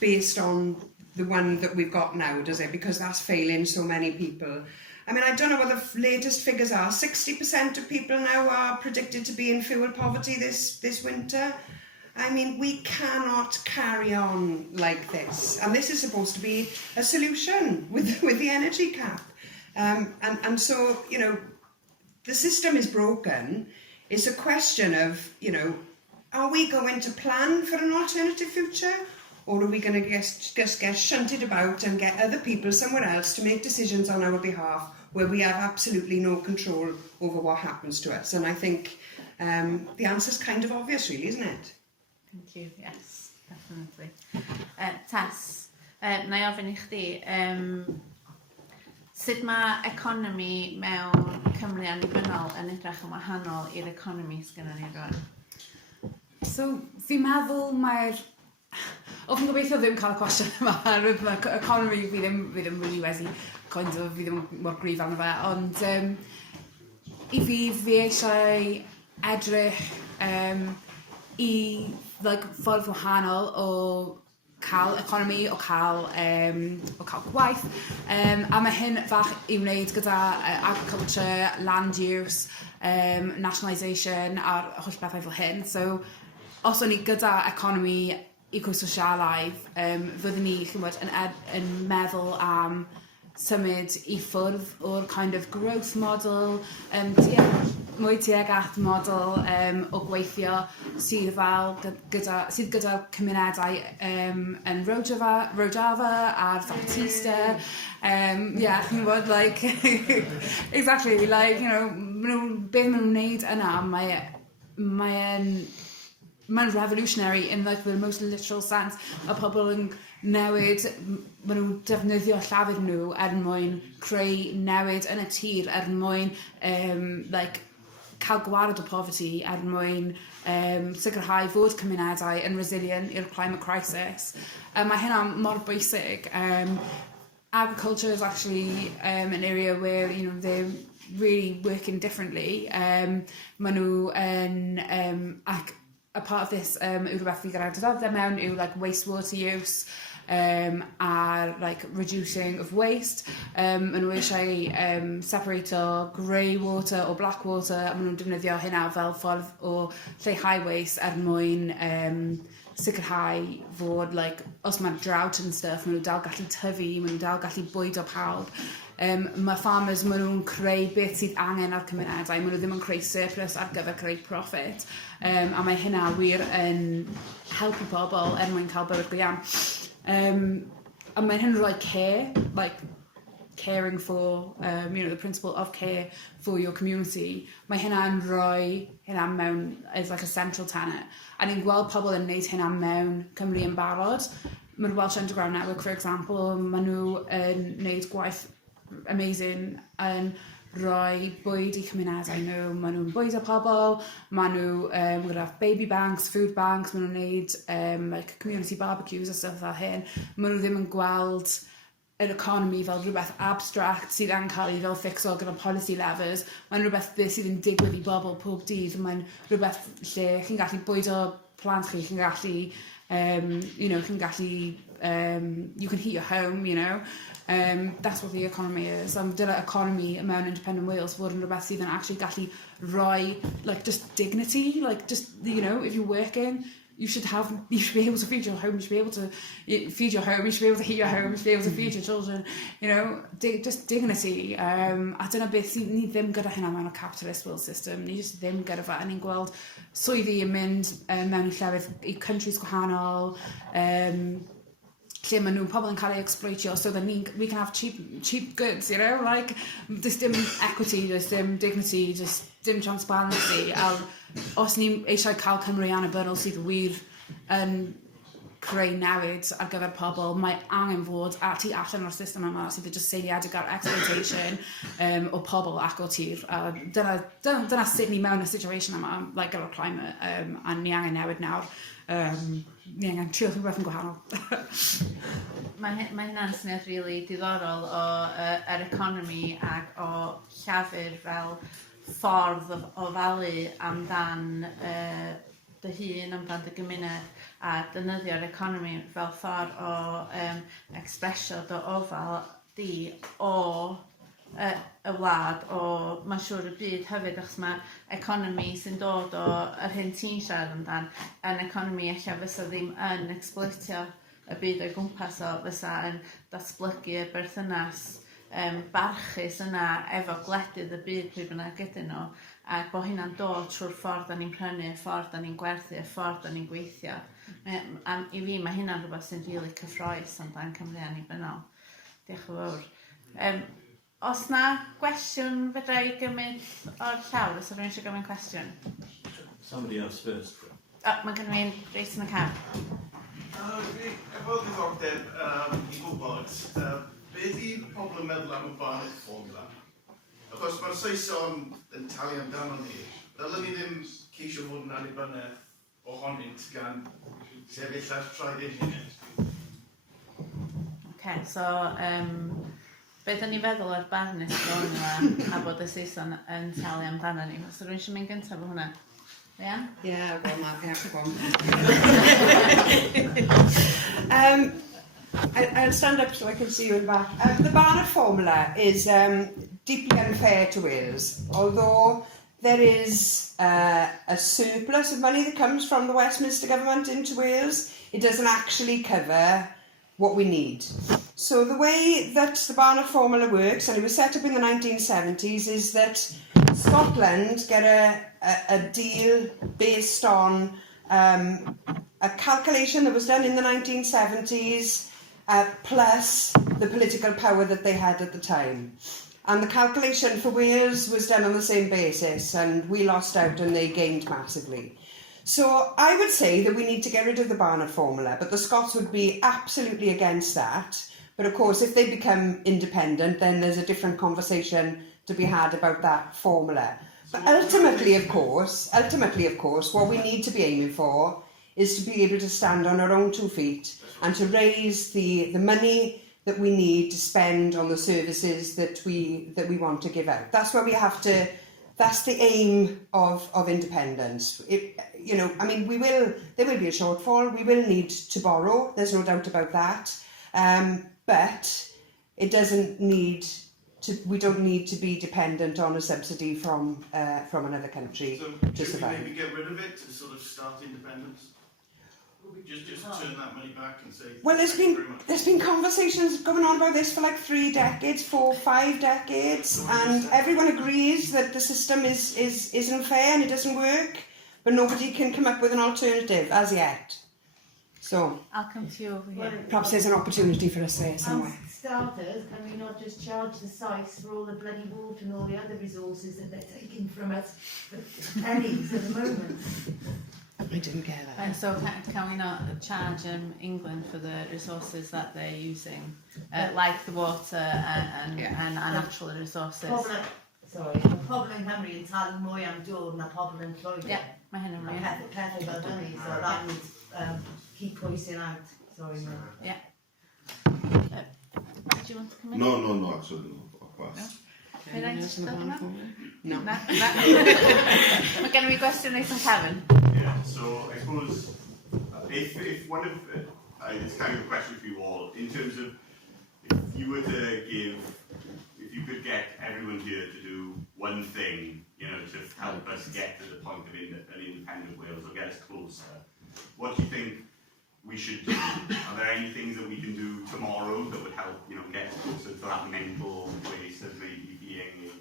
based on the one that we've got now, does it? Because that's failing so many people. I mean, I don't know what the latest figures are. 60% of people now are predicted to be in fuel poverty this winter. I mean, we cannot carry on like this. And this is supposed to be a solution with the energy cap. And so, the system is broken. It's a question of, are we going to plan for an alternative future? Or are we going to just get shunted about and get other people somewhere else to make decisions on our behalf where we have absolutely no control over what happens to us? And I think the answer's kind of obvious, really, isn't it? Thank you, yes, definitely. Tess, na I ofyn I chdi, sut mae economi mewn Cymru annibynnol yn edrych yn wahanol i'r economi sydd gennym ni rwan? So, fi'n meddwl mae'r... Fi'n gobeithio ddim cael y cwestiwn yma, mae'r economi fi ddim really wedi, fi ddim mor gryf arno fe, ond i fi eisiau edrych i ffordd wahanol o cael economi, o cael gwaith. A mae hyn fach i wneud gyda agriculture, land use, nationalisation a'r holl bethau fel hyn. So, os o'n ni gyda economi eco-sosialaidd, fyddwn ni yn meddwl am symud i ffwrdd o'r kind of growth model, mwy tuag at model o gweithio sydd gyda cymunedau yn Rojava a'r Baptista. Chi'n gwybod, like, exactly, like, you know, beth maen nhw'n wneud yna, mae'n revolutionary in like the most literal sense. Mae pobl yn newid, maen nhw'n defnyddio llafur nhw mwyn creu newid yn y tir, mwyn like, cael gwared o poverty, mwyn sicrhau fod cymunedau yn resilient i'r climate crisis. Mae hynna mor bwysig. Agriculture is actually an area where, you know, they're really working differently. Maen nhw a part of this yw rhywbeth fi gyda'r diddordeb mewn yw like wastewater use a like reducing of waste. Maen nhw eisiau separato grey water o black water a maen nhw'n defnyddio hynna fel ffordd o lleihau waste mwyn sicrhau fod like, os mae drought and stuff, maen nhw dal gallu tyfu, maen nhw dal gallu bwydo pawb. Mae farmers, maen nhw'n creu beth sydd angen ar cymunedau, maen nhw ddim yn creu surplus ar gyfer creu profit. A mae hynna wir yn helpu pobl mwyn cael bywyd go iawn. A mae hynny'n rhoi care, like caring for, you know, the principle of care for your community. Mae hynna'n rhoi hynna mewn as like a central tenet. A ni'n gweld pobl yn gwneud hynna mewn Cymru yn barod. Mae'r Welsh Underground Network, for example, maen nhw yn gwneud gwaith amazing yn rhoi bwyd i cymunedau nhw. Maen nhw'n bwyd o pobl, maen nhw gyda baby banks, food banks, maen nhw'n gwneud like community barbecues a stuff fel hyn. Maen nhw ddim yn gweld yr economy fel rhywbeth abstract sydd yn cael ei fel ffixo gyda policy levers. Mae'n rhywbeth sydd yn digwydd i bobl pob dydd. Mae'n rhywbeth lle chi'n gallu bwydo plant chi, chi'n gallu, you know, chi'n gallu, you can heat your home, you know. That's what the economy is. Dyna economy mewn Independent Wales fod yn rhywbeth sydd yn actually gallu rhoi, like, just dignity, like, just, you know, if you're working, you should be able to feed your home, you should be able to feed your home, you should be able to heat your home, you should be able to feed your children, you know, just dignity. A dyna beth ni ddim gyda hynna mewn y capitalist world system, ni just ddim gyda fe, a ni'n gweld swyddi yn mynd mewn i llefydd i countries gwahanol, lle maen nhw pobl yn cael ei exploitio so that we can have cheap goods, you know, like, there's dim equity, there's dim dignity, just dim transparency. A os ni eisiau cael Cymru annibynnol sydd wir yn creu newid ar gyfer pobl, mae angen fod a tu allan o'r system yma sydd yn just seiliedig ar exploitation o pobl ac o tir. Dyna sut ni mewn y situation yma, like, gyda'r climate, a ni angen newid nawr. Ni angen trio rhywbeth yn gwahanol. Mae hynna'n syniad rili diddorol o yr economi ac o llafur fel ffordd o falu amdan dy hun, amdan dy gymuned, a defnyddio'r economi fel ffordd o expresio dy ofal di o y wlad, o mae'n siŵr y byd hefyd, achos mae economi sy'n dod o yr hyn ti'n siarad amdan, yn economi eich fysa ddim yn exploitio y byd o'i gwmpas o, fysa yn datblygu y berthynas barchus yna efo gwledydd y byd pwy bynnag ydyn nhw, a bod hynna'n dod trwy'r ffordd da ni'n prynu, y ffordd da ni'n gwerthu, y ffordd da ni'n gweithio. A i fi mae hynna'n rhywbeth sy'n rili cyffroes amdan Cymru annibynnol. Diolch yn fawr. Os na gwestiwn fedra i gymryd o'r llawr, os ydych eisiau gymryd cwestiwn? Somebody else first. Mae gen i'n reis yn y cam. Efo ddiddordeb i gwybod, beth yw pobl yn meddwl am y barn y fformula? Achos mae'r Saeson yn talu amdano ni. Dylwn ni ddim ceisio fod yn annibynnau ohonynt gan sefyll ar traed ein hunain. OK, so beth o'n i'n feddwl o'r barn ysgol yma a bod y Saeson yn talu amdano ni? Os ydych eisiau mynd gyntaf o hwnna? Leanne? Yeah, go on, Mark. Yeah, go on. I'll stand up so I can see you in the back. The Barnett formula is deeply unfair to Wales, although there is a surplus of money that comes from the Westminster government into Wales. It doesn't actually cover what we need. So the way that the Barnett formula works, and it was set up in the 1970s, is that Scotland get a deal based on a calculation that was done in the 1970s plus the political power that they had at the time. And the calculation for Wales was done on the same basis, and we lost out and they gained massively. So I would say that we need to get rid of the Barnett formula, but the Scots would be absolutely against that. But of course, if they become independent, then there's a different conversation to be had about that formula. But ultimately, of course, what we need to be aiming for is to be able to stand on our own 2 feet and to raise the money that we need to spend on the services that we want to give out. That's where we have to. That's the aim of independence. There will be a shortfall. We will need to borrow. There's no doubt about that. But it doesn't need to. We don't need to be dependent on a subsidy from another country to survive. So maybe get rid of it to sort of start independence. Just turn that money back and say. Well, there's been conversations going on about this for like 3 decades, 4, 5 decades, and everyone agrees that the system is unfair and it doesn't work, but nobody can come up with an alternative as yet. So I'll come to you over here. perhaps there's an opportunity for us there somewhere. Starters, can we not just charge the sites for all the bloody water and all the other resources that they're taking from us for pennies at the moment? I didn't get that. And so can we not charge England for the resources that they're using, like the water and natural resources? Y pobl yng Nghymru yn talu mwy am dŵr na pobl yn Lloegr. Yeah, mae hyn yn A pethau fel hynny, so that would keep poison out. Sorry, no. Yeah. Do you want to come in? No, actually, no. I'll pass. No. Mae gen i gwestiwn neis yn Kevin. Yeah, so I suppose if one of it's kind of a question for you all in terms of if you could get everyone here to do one thing, to help us get to the point of an independent Wales or get us closer, what do you think we should do? Are there any things that we can do tomorrow that would help, get us closer to that mental place of maybe being a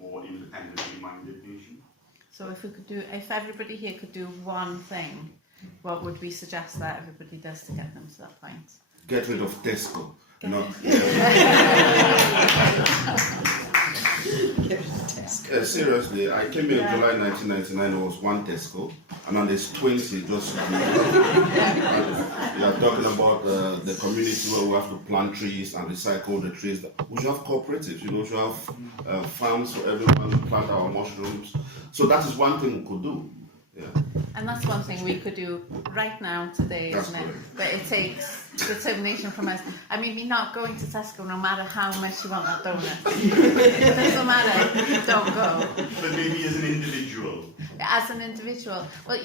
more independently minded nation? So if everybody here could do one thing, what would we suggest that everybody does to get them to that point? Get rid of Tesco. Seriously, I came here in July 1999, there was one Tesco, and now there's 20 just. We are talking about the community where we have to plant trees and recycle the trees. We should have cooperatives, we should have farms for everyone to plant our mushrooms. So that is one thing we could do. Yeah. And that's one thing we could do right now, today, isn't it? But it takes determination from us. I mean, we're not going to Tesco no matter how much you want that donut. It doesn't matter, don't go. But maybe as an individual. As an individual. Well,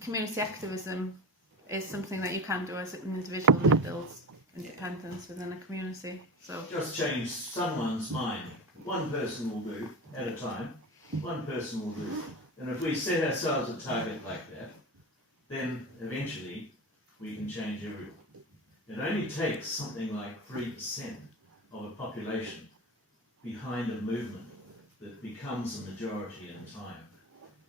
community activism is something that you can do as an individual that builds independence within a community. So just change someone's mind. One person will do at a time. One person will do. And if we set ourselves a target like that, then eventually we can change everyone. It only takes something like 3% of a population behind a movement that becomes a majority in time.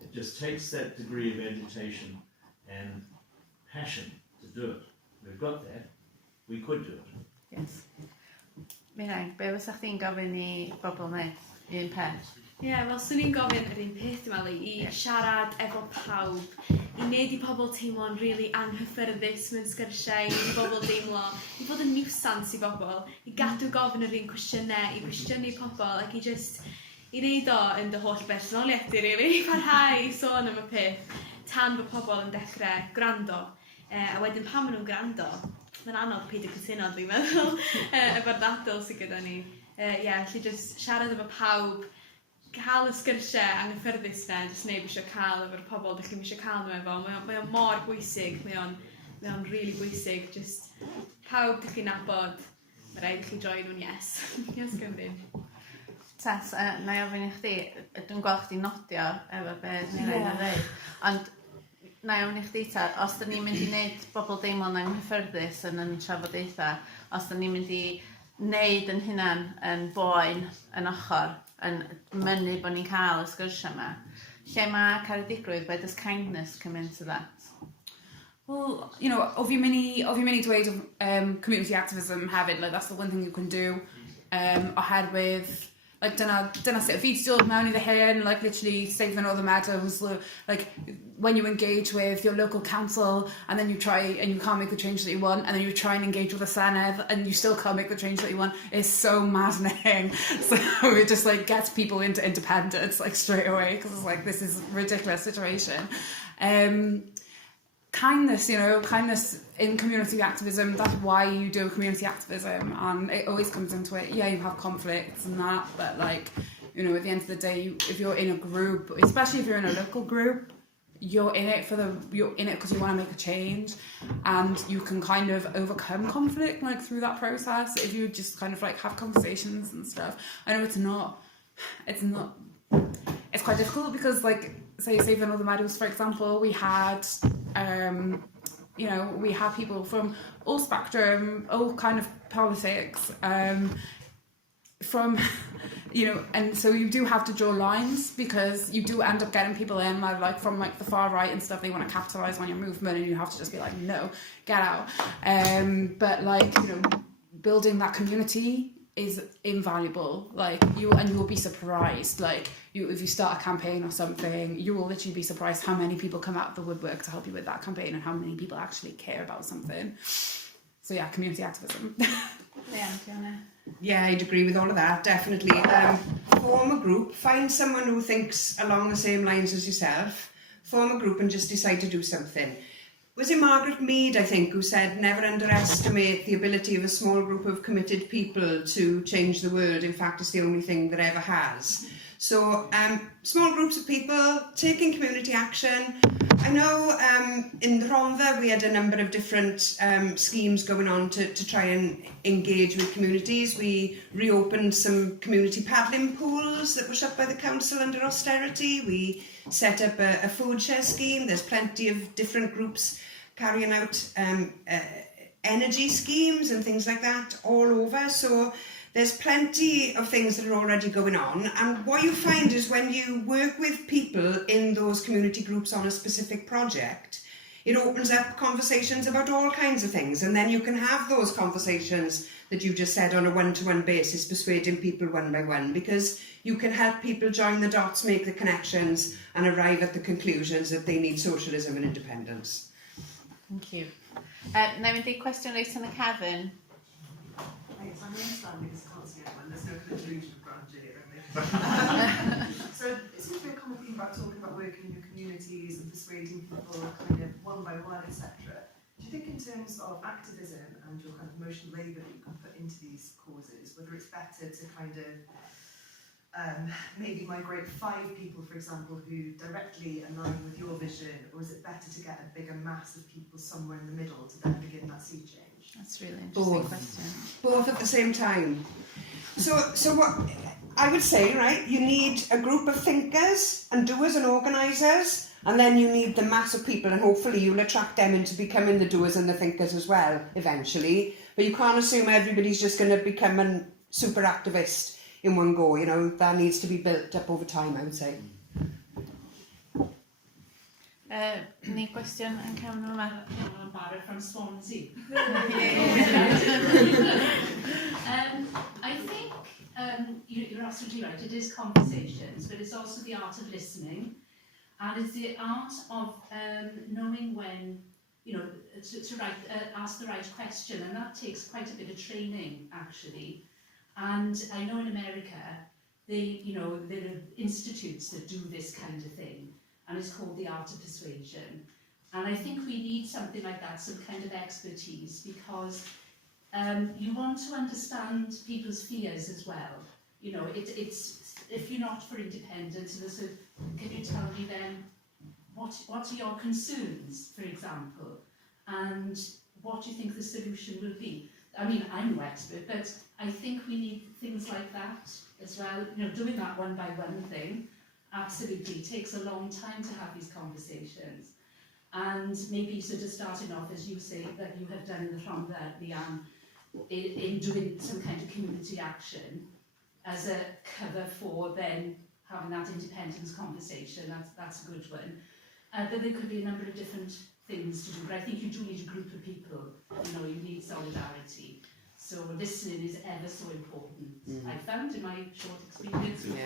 It just takes that degree of agitation and passion to do it. We've got that. We could do it. Yes. Mirain, be fysa chdi'n gofyn i bobl wneud? Un peth? Wel, swn i'n gofyn yr un peth, dwi'n meddwl, i siarad efo pawb, i wneud i pobl teimlo'n really anghyffyrddus mewn sgyrsiau, i bobl deimlo, i fod yn niwsans i bobl, i gadw gofyn yr un cwestiynau, i cwestiynu pobl, ac i wneud o yn dy holl bersonoliaeth i, really, i parhau i sôn am y peth, tan bod pobl yn dechrau gwrando. A wedyn pan maen nhw'n gwrando, mae'n anodd peidio cytuno, dwi'n meddwl, efo'r ddadl sydd gyda ni. Felly just siarad efo pawb, cael y sgyrsiau anghyffyrddus na, jyst neb eisiau cael efo'r pobl dych chi'n eisiau cael nhw efo. Mae o'n mor bwysig, mae o'n really bwysig, just pawb dych chi'n nabod, mae rhaid i chi droi nhw'n yes. Yes, Gymru. Tess, na i ofyn i chdi, dwi'n gweld chdi nodio efo beth Mirain yn dweud, ond na i ofyn i chdi ta, os da ni'n mynd i wneud bobl deimlo'n anghyffyrddus yn trafodaethau, os da ni'n mynd i wneud yn hynna'n yn boen, yn ochr, yn mynnu bod ni'n cael y sgyrsiau yma, lle mae caredigrwydd, where does kindness come into that? Well, you know, o fi'n mynd i dweud community activism hefyd, like, that's the one thing you can do, oherwydd, like, dyna sut fi wedi dod mewn iddo hyn, like, literally saving all the meadows, like, when you engage with your local council, and then you try, and you can't make the change that you want, and then you try and engage with the Senedd, and you still can't make the change that you want, it's so maddening. So it just, like, gets people into independence, like, straight away, because it's like, this is a ridiculous situation. Kindness, you know, kindness in community activism, that's why you do community activism, and it always comes into it. Yeah, you have conflicts and that, but, like, you know, at the end of the day, if you're in a group, especially if you're in a local group, you're in it because you want to make a change, and you can kind of overcome conflict, like, through that process if you just kind of, like, have conversations and stuff. I know it's quite difficult because, like, say Saving All the Meadows, for example, we had you know, we have people from all spectrum, all kind of politics, from, you know, and so you do have to draw lines, because you do end up getting people in, like, from, like, the far right and stuff. They want to capitalise on your movement, and you have to just be like, no, get out. But, like, you know, building that community is invaluable. Like, you will be surprised, like, if you start a campaign or something, you will literally be surprised how many people come out of the woodwork to help you with that campaign, and how many people actually care about something. So yeah, community activism. Leanne, do you want to? Yeah, I'd agree with all of that, definitely. Form a group, find someone who thinks along the same lines as yourself, form a group and just decide to do something. Was it Margaret Mead, I think, who said, never underestimate the ability of a small group of committed people to change the world. In fact, it's the only thing that ever has. So, small groups of people taking community action. I know in the Rhondda we had a number of different schemes going on to try and engage with communities. We reopened some community paddling pools that were shut by the council under austerity. We set up a food share scheme. There's plenty of different groups carrying out energy schemes and things like that all over. So there's plenty of things that are already going on, and what you find is when you work with people in those community groups on a specific project, it opens up conversations about all kinds of things, and then you can have those conversations that you just said on a one-to-one basis, persuading people one by one, because you can help people join the dots, make the connections, and arrive at the conclusions that they need socialism and independence. Thank you. Na i mynd i cwestiwn reit yn y cefn. Thanks, I'm understanding because I can't see anyone. There's no kind of delusion of grandeur here. So it seems to be a common theme about talking about working in your communities and persuading people kind of one by one, etc. Do you think in terms of activism and your kind of emotional labour that you can put into these causes, whether it's better to kind of maybe migrate 5 people, for example, who directly align with your vision, or is it better to get a bigger mass of people somewhere in the middle to then begin that sea change? That's a really interesting question. Both at the same time. So what I would say, right, you need a group of thinkers and doers and organisers, and then you need the mass of people, and hopefully you'll attract them into becoming the doers and the thinkers as well, eventually. But you can't assume everybody's just going to become a super activist in one go, you know. That needs to be built up over time, I would say. Ni cwestiwn yn cefn yma. Barra from Swansea. I think you're absolutely right. It is conversations, but it's also the art of listening, and it's the art of knowing when, you know, to ask the right question, and that takes quite a bit of training, actually. And I know in America, there are institutes that do this kind of thing, and it's called the Art of Persuasion. And I think we need something like that, some kind of expertise, because you want to understand people's fears as well. You know, it's if you're not for independence, so can you tell me then what are your concerns, for example, and what do you think the solution will be? I mean, I'm no expert, but I think we need things like that as well. You know, doing that one by one thing absolutely takes a long time to have these conversations. And maybe sort of starting off, as you say, that you have done in the Rhondda, Leanne, in doing some kind of community action as a cover for then having that independence conversation. That's a good one. But there could be a number of different things to do, but I think you do need a group of people. You know, you need solidarity. So listening is ever so important. I found in my short experience with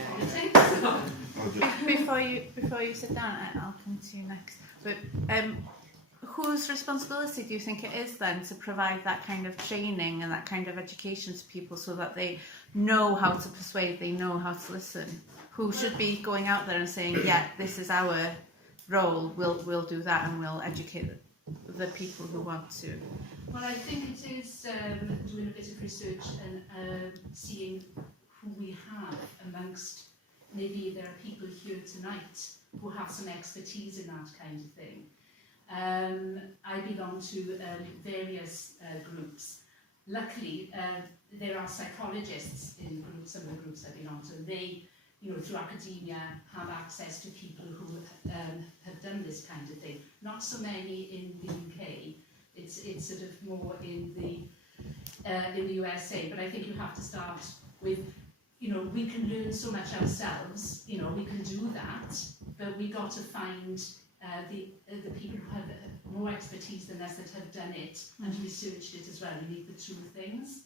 politics. Before you sit down, and I'll come to you next. But whose responsibility do you think it is then to provide that kind of training and that kind of education to people so that they know how to persuade, they know how to listen? Who should be going out there and saying, yeah, this is our role, we'll do that and we'll educate the people who want to? Well, I think it is doing a bit of research and seeing who we have amongst, maybe there are people here tonight who have some expertise in that kind of thing. I belong to various groups. Luckily, there are psychologists in some of the groups I belong to. They, you know, through academia, have access to people who have done this kind of thing. Not so many in the UK. It's sort of more in the USA. But I think you have to start with, you know, we can learn so much ourselves. You know, we can do that, but we got to find the people who have more expertise than us that have done it and researched it as well. We need the two things.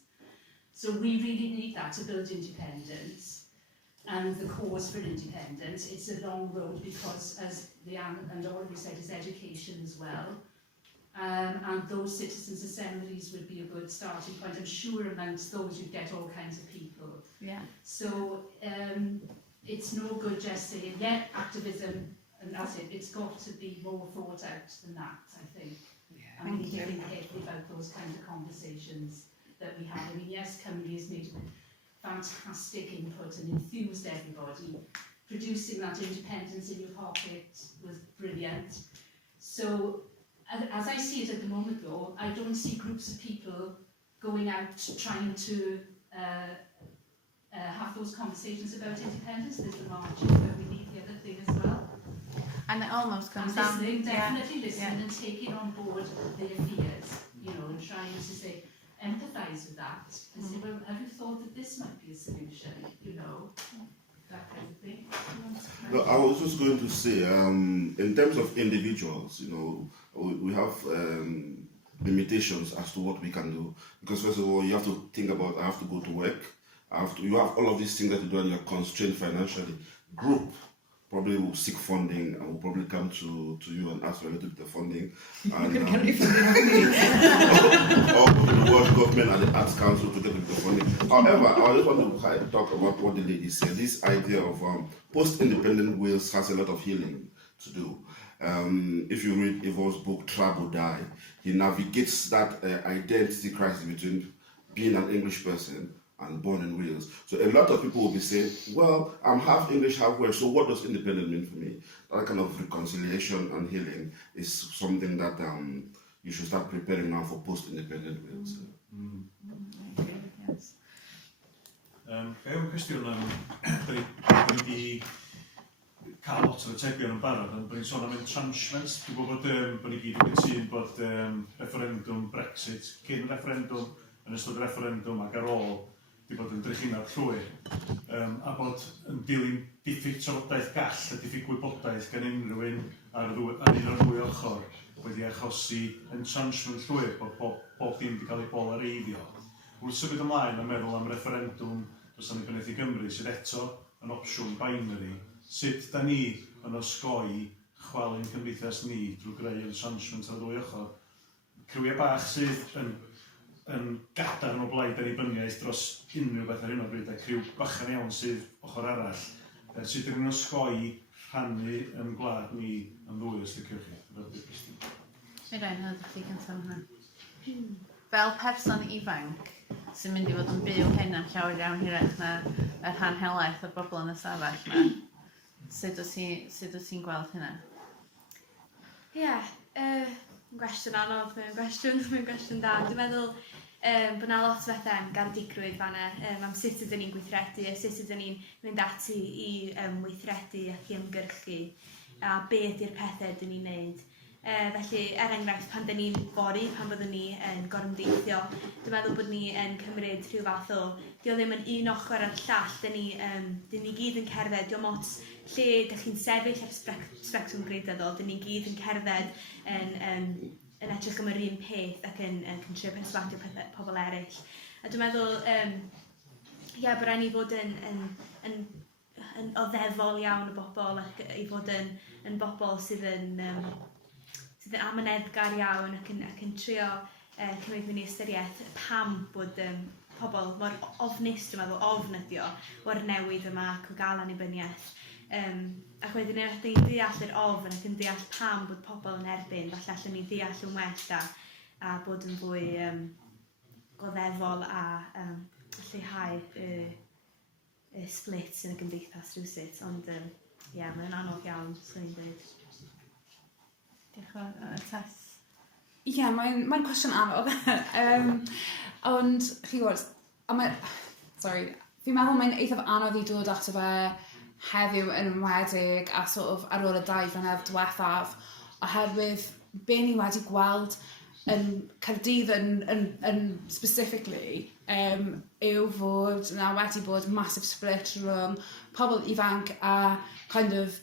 So we really need that to build independence and the cause for independence. It's a long road because, as Leanne and already said, is education as well. And those citizens' assemblies would be a good starting point. I'm sure amongst those you'd get all kinds of people. Yeah. So it's no good just saying, yeah, activism, and that's it. It's got to be more thought out than that, I think. Yeah, and we need to think carefully about those kinds of conversations that we have. I mean, yes, Cymru has made fantastic input and enthused everybody. Producing that independence in your pocket was brilliant. So, as I see it at the moment though, I don't see groups of people going out trying to have those conversations about independence. There's the marching, but we need the other thing as well. And it almost comes and down... listening, definitely listening and taking on board their fears, you know, and trying to say, empathise with that and say, well, have you thought that this might be a solution, you know, that kind of thing. No, I was just going to say, in terms of individuals, you know, we have limitations as to what we can do. Because first of all, you have to think about, I have to go to work, you have all of these things that you do and you're constrained financially. Group probably will seek funding and will probably come to you and ask for a little bit of funding. And, or the World Government and the Arts Council to get a bit of funding. However, I just want to talk about what the lady said. This idea of post-independent Wales has a lot of healing to do. If you read Ivor's book, Travel Die, he navigates that identity crisis between being an English person and born in Wales. So a lot of people will be saying, well, I'm half English, half Welsh, so what does independent mean for me? That kind of reconciliation and healing is something that you should start preparing now for post-independent Wales. Yes. Yw'n cwestiwn da ni wedi cael lot o'r atebion yn barod, ond bod ni'n sôn am entrenchments. Dwi'n gwybod bod ni gyd yn cytun bod referendum Brexit, cyn referendum, yn ystod referendum ac ar ôl, wedi bod yn drychinaf llwyr. A bod yn dilyn diffyg trafodaeth gall a diffyg gwybodaeth gan unrhyw un ar un o'r ddwy ochr wedi achosi entrenchment llwyr bod bob dim wedi cael ei bolareiddio. Wrth symud ymlaen a meddwl am referendum dros annibyniaeth i Gymru sydd eto yn opsiwn binary. Sut da ni yn osgoi chwalu'n cymdeithas ni drwy greu entrenchment ar y ddwy ochr? Criwiau bach sydd yn gadarn o blaid annibyniaeth dros unrhyw beth ar hyn o bryd, a criw bachan iawn sydd ochr arall. Sut ydyn nhw'n osgoi rhannu yn gwlad ni yn ddwy os liciwch chi? Mirain, ydych chi gyntaf hwnna? Fel person ifanc, sy'n mynd i fod yn byw hyn am llawer iawn hirach na yr rhan helaeth o'r bobl yn y stafell yma. Sut wyt ti'n gweld hynna? Ie, gwestiwn anodd, mae'n gwestiwn da. Dwi'n meddwl bod yna lot o bethau garedigrwydd fan'na am sut ydyn ni'n gweithredu a sut ydyn ni'n mynd ati i weithredu ac i ymgyrchu a beth yw'r pethau ydyn ni'n neud. Felly, enghraifft, pan dyn ni'n fori, pan byddwn ni yn gorymdeithio, dwi'n meddwl bod ni yn cymryd rhyw fath o, dio ddim yn un ochr ar llall, dyn ni gyd yn cerdded, dio mot lle ydych chi'n sefyll ar spectrwm gwleidyddol, dyn ni gyd yn cerdded yn edrych am yr un peth ac yn trio perswadio pobl eraill. A dwi'n meddwl, bod rhaid ni fod yn oddefol iawn o bobl ac i fod yn bobl sydd yn amyneddgar iawn ac yn trio cymryd fyny ystyriaeth pam bod pobl mor ofnus, dwi'n meddwl, ofn ydio o'r newid yma ac o gael annibyniaeth. Ac wedyn ni ddeall yr ofn ac yn deall pam bod pobl yn erbyn, falle allan ni deall yn well a bod yn fwy goddefol a lleihau y splits yn y gymdeithas rhywsut. Ond mae'n anodd iawn, sy'n ni'n dweud. Diolch yn fawr, Tess. Ie, mae'n cwestiwn anodd. Ond, chi gwybod, fi'n meddwl mae'n eithaf anodd i dod ato fe heddiw yn ymwedig a ar ôl y 2 flynedd diwethaf, oherwydd be ni wedi gweld yn Caerdydd yn specifically yw fod na wedi bod massive split rhwng pobl ifanc a kind of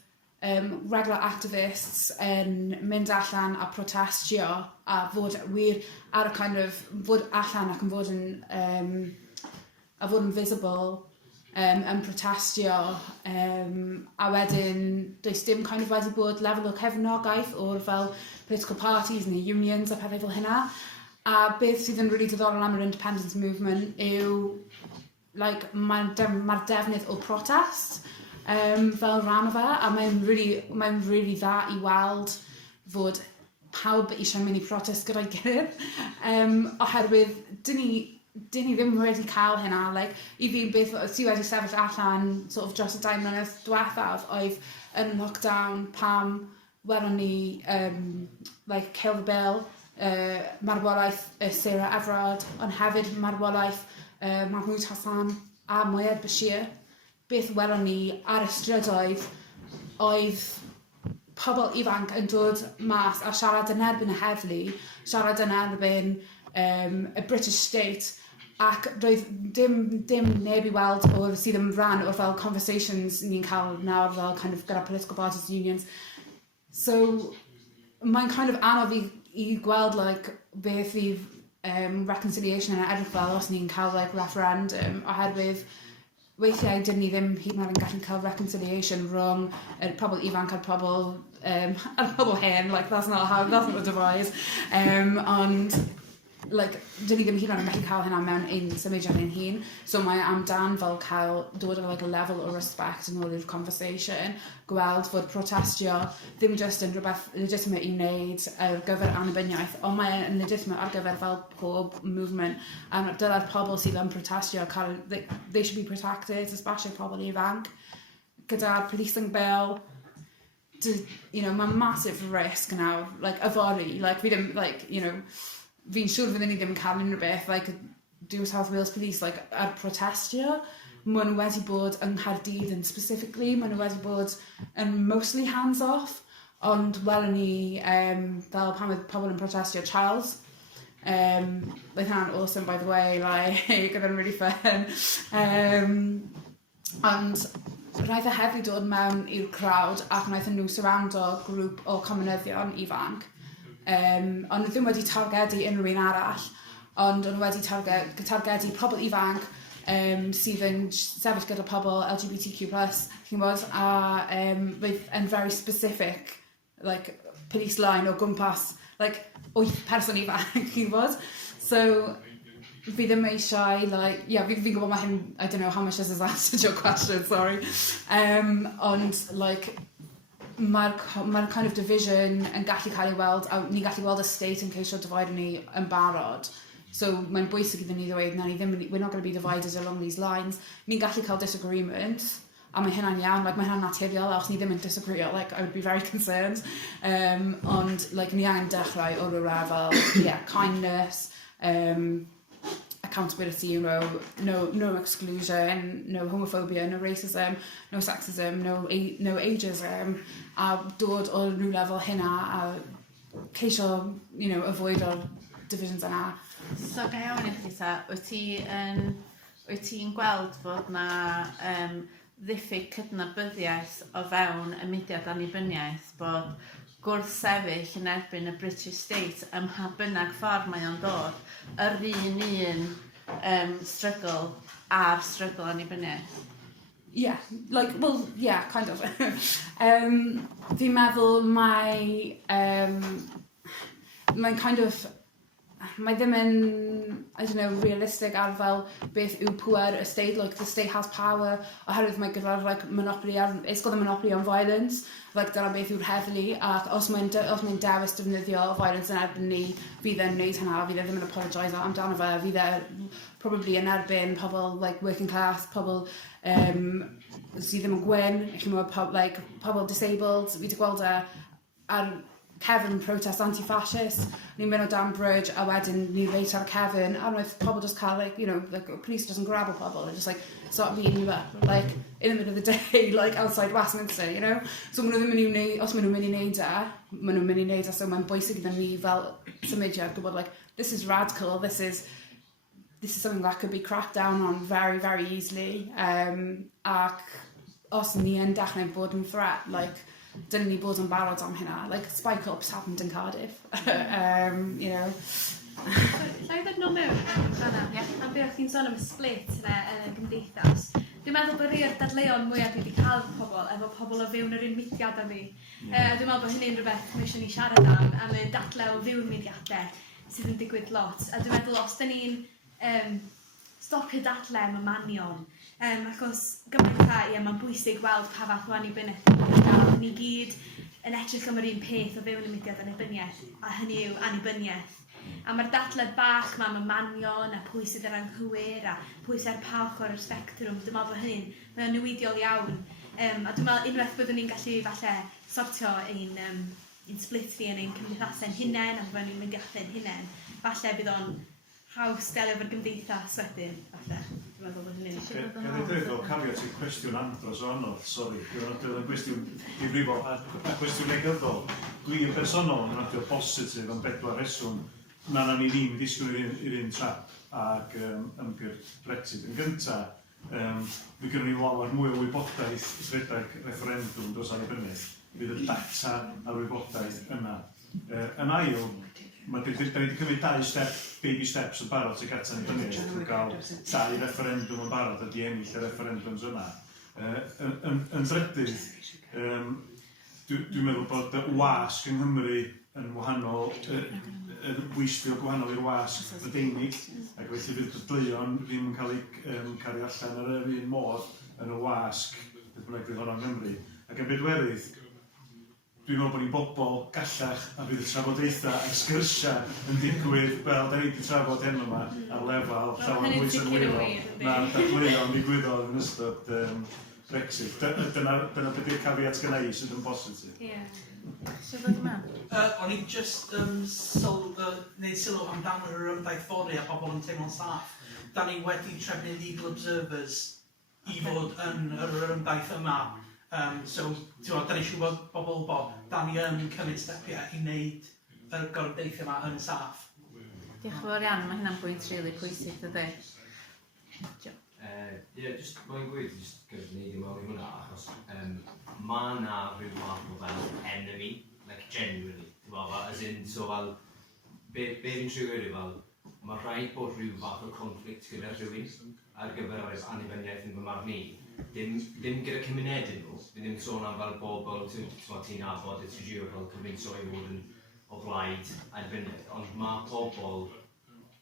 regular activists yn mynd allan a protestio a fod wir ar y kind of fod allan ac yn fod yn visible yn protestio a wedyn does dim kind of wedi bod lefel o cefnogaeth o'r fel political parties neu unions a pethau fel hynna. A beth sydd yn really diddorol am yr independence movement yw mae'r defnydd o protest fel rhan o fe, a mae'n really dda i weld fod pawb eisiau mynd i protest gyda'i gilydd. Oherwydd, dyn ni ddim wedi cael hynna. I fi, beth sydd wedi sefyll allan dros y 2 mlynedd diwethaf oedd yn lockdown pam welon ni Kill the Bill, marwolaeth Sarah Everard, ond hefyd marwolaeth Mahmoud Hassan a Moyed Bashir. Beth welon ni ar y strydoedd oedd pobl ifanc yn dod mas a siarad yn erbyn y heddlu, siarad yn erbyn y British state, ac roedd dim neb i weld sydd yn rhan o'r fel conversations ni'n cael nawr fel kind of gyda political parties unions. So mae'n kind of anodd i gweld beth fydd reconciliation yn edrych fel os ni'n cael referendum, oherwydd weithiau dyn ni ddim hyd yn oed yn gallu cael reconciliation rhwng pobl ifanc a'r pobl hen, that's not the device. Ond dyn ni ddim hyd yn oed yn gallu cael hynna mewn un symudiad ein hun. So mae amdan fel dod o a level o respect yn ôl i'r conversation, gweld fod protestio ddim just yn rhywbeth legitimate i wneud ar gyfer annibyniaeth, ond mae'n legitimate ar gyfer fel pob movement. Dyla'r pobl sydd yn protestio, they should be protected, especially pobl ifanc. Gyda'r policing bill, mae'n massive risk nawr, yfori, fi ddim, fi'n siŵr fyddwn ni ddim yn cael unrhyw beth, New South Wales Police, ar protestio. Maen nhw wedi bod yng Nghaerdydd yn specifically, maen nhw wedi bod yn mostly hands-off, ond welon ni fel pan oedd pobl yn protestio Charles. Oedd hynna'n awesome, by the way, gyda'n really fun. Ond wnaeth e hefyd dod mewn i'r crowd ac wnaeth nhw surroundo grŵp o comunyddion ifanc. Ond ddim wedi targedu unrhyw un arall, ond nhw wedi targedu pobl ifanc sydd yn sefyll gyda pobl LGBTQ+, chi'n bod, a yn very specific, police line o gwmpas, 8 person ifanc, chi'n bod. So, fi ddim eisiau, fi'n gwybod mae hyn, I don't know how much this has answered your question, sorry. Ond, mae'r kind of division yn gallu cael ei weld, a ni'n gallu weld y state yn ceisio divider ni yn barod So mae'n bwysig iddyn ni ddweud, we're not going to be divided along these lines. Ni'n gallu cael disagreements, a mae hynna'n iawn, like, mae hynna'n naturiol, achos ni ddim yn disagreeio, like, I would be very concerned. Ond, like, ni angen dechrau o rhywle fel, kindness, accountability, you know, no exclusion, no homophobia, no racism, no sexism, no ageism, a dod o rhyw lefel hynna a ceisio, you know, avoid o'r divisions yna. So, ga i ofyn i chdi ta, wyt ti'n gweld fod na ddiffyg cydnabyddiaeth o fewn y mudiad annibyniaeth bod gwrthsefyll yn erbyn y British State ym mha bynnag ffordd mae o'n dod, yr un struggle a'r struggle annibyniaeth? Yeah, like, well, yeah, kind of. Fi'n meddwl mae'n kind of, mae ddim yn, I don't know, realistic ar fel beth yw pŵer y state, like the state has power, oherwydd mae gyda'r like, monopoly, it's got a monopoly on violence, like dyna beth yw'r heddlu, ac os mae'n dewis defnyddio violence yn erbyn ni, fydd e'n wneud hynna, fydd e ddim yn apologise amdano fe, fydd e probably yn erbyn pobl like working class, pobl sydd ddim yn gwyn, pobl disabled, fi wedi gweld ar Kevin protest anti-fascist, ni'n mynd o dan bridge a wedyn ni'n reit ar Kevin a roedd pobl just cael, like, you know, like, police just yn grab o pobl and just like start beating you up, like, in the middle of the day, like, outside Westminster, you know? So maen nhw ddim yn mynd i, os maen nhw'n mynd i neud maen nhw'n mynd i neud so mae'n bwysig iddyn ni fel symudiad gwybod, like, this is radical, this is something that could be cracked down on very, very easily, ac os ni yn dechrau bod yn threat, like, dyn ni bod yn barod am hynna. Like, spike ups happened in Cardiff, you know. Lla i ddod nôl mewn fanna, am be o'ch chi'n sôn am y split yna yn y gymdeithas. Dwi'n meddwl bod rhai'r dadleuon mwyaf dwi wedi cael efo pobl o fewn yr un mudiad am fi. Dwi'n meddwl bod hynny'n rhywbeth mae eisiau ni siarad am y dadlau o fewn mudiadau sydd yn digwydd lot. A dwi'n meddwl os dyn ni'n stopio dadlau am y manion, achos gymaint mae'n bwysig gweld pa fath o annibyniaeth ni gyd yn edrych am yr un peth o fewn y mudiad annibyniaeth, a hynny yw annibyniaeth. A mae'r dadlau bach am y manion, a pwy sydd yr anghywir, a pwy sydd ar pa ochr yr spectrum, dwi'n meddwl bod hynny'n mae'n newidiol iawn. A dwi'n meddwl unwaith byddwn ni'n gallu falle sortio ein split ni yn ein cymdeithasau'n hunain, a byddwn ni'n myndiadau'n hunain, falle bydd o'n haws delio efo'r gymdeithas wedyn, falle. Dwi'n meddwl bod hynny'n eisiau bod yn haws. Gan i ddweud o cafiat i cwestiwn andros o anodd, sori. Dwi'n yn gwestiwn difrifol a cwestiwn negyddol. Dwi'n personol yn radio positif am 4 reswm na ni ddim disgwyl i'r un trap ag ymgyrch Brexit. Yn gyntaf, fi gynnu ni lawer mwy o wybodaeth rhedeg referendum dros annibyniaeth. Fydd y data a'r wybodaeth yna. Yn ail, da ni wedi cymryd baby steps yn barod sy'n gata annibyniaeth. Dwi'n cael 2 referendum yn barod a di ennill y referendums yna. Yn drydydd, dwi'n meddwl bod y wasg yng Nghymru yn wahanol, yn weithio gwahanol i'r wasg Brydeinig, ac felly fydd dydleion ddim yn cael ei cario allan ar yr un modd yn y wasg, beth bynnag fydd hwnna yng Nghymru. Ac yn bedwerydd, dwi'n meddwl bod ni'n bobl gallach a fydd y trafodaethau a sgyrsiau yn digwydd, wel, da ni wedi trafod hyn yma ar lefel llawer mwy synwyrol na'r dadleuon ddigwyddodd yn ystod Brexit. Dyna beth yw'r cafiat gyda i sydd yn positif. O'n i just neud sylw amdano yr ymdaithori a pobl yn teimlo'n saff. Da ni wedi trefnu legal observers i fod yn yr ymdaith yma. So, da ni siŵr bod pobl bod, da ni yn cymryd stepiau i wneud y gordeithio yma yn saff. Diolch yn fawr iawn, mae hynna'n bwynt rili pwysig, dydy. Just mae'n gweud, just gyda ni ddim mewn i hwnna, achos mae na rhyw fath o fel enemy, like genuinely, as in, so fel, be fi'n trio gweud fel, mae rhaid bod rhyw fath o conflict gyda rhywun ar gyfer yr annibyniaeth yn fy marn ni. Ddim gyda cymunedau nhw, fi ddim sôn am fel bobl ti'n nabod, ti'n trio fel cyfeinso i fod yn o blaid annibyniaeth, ond mae pobl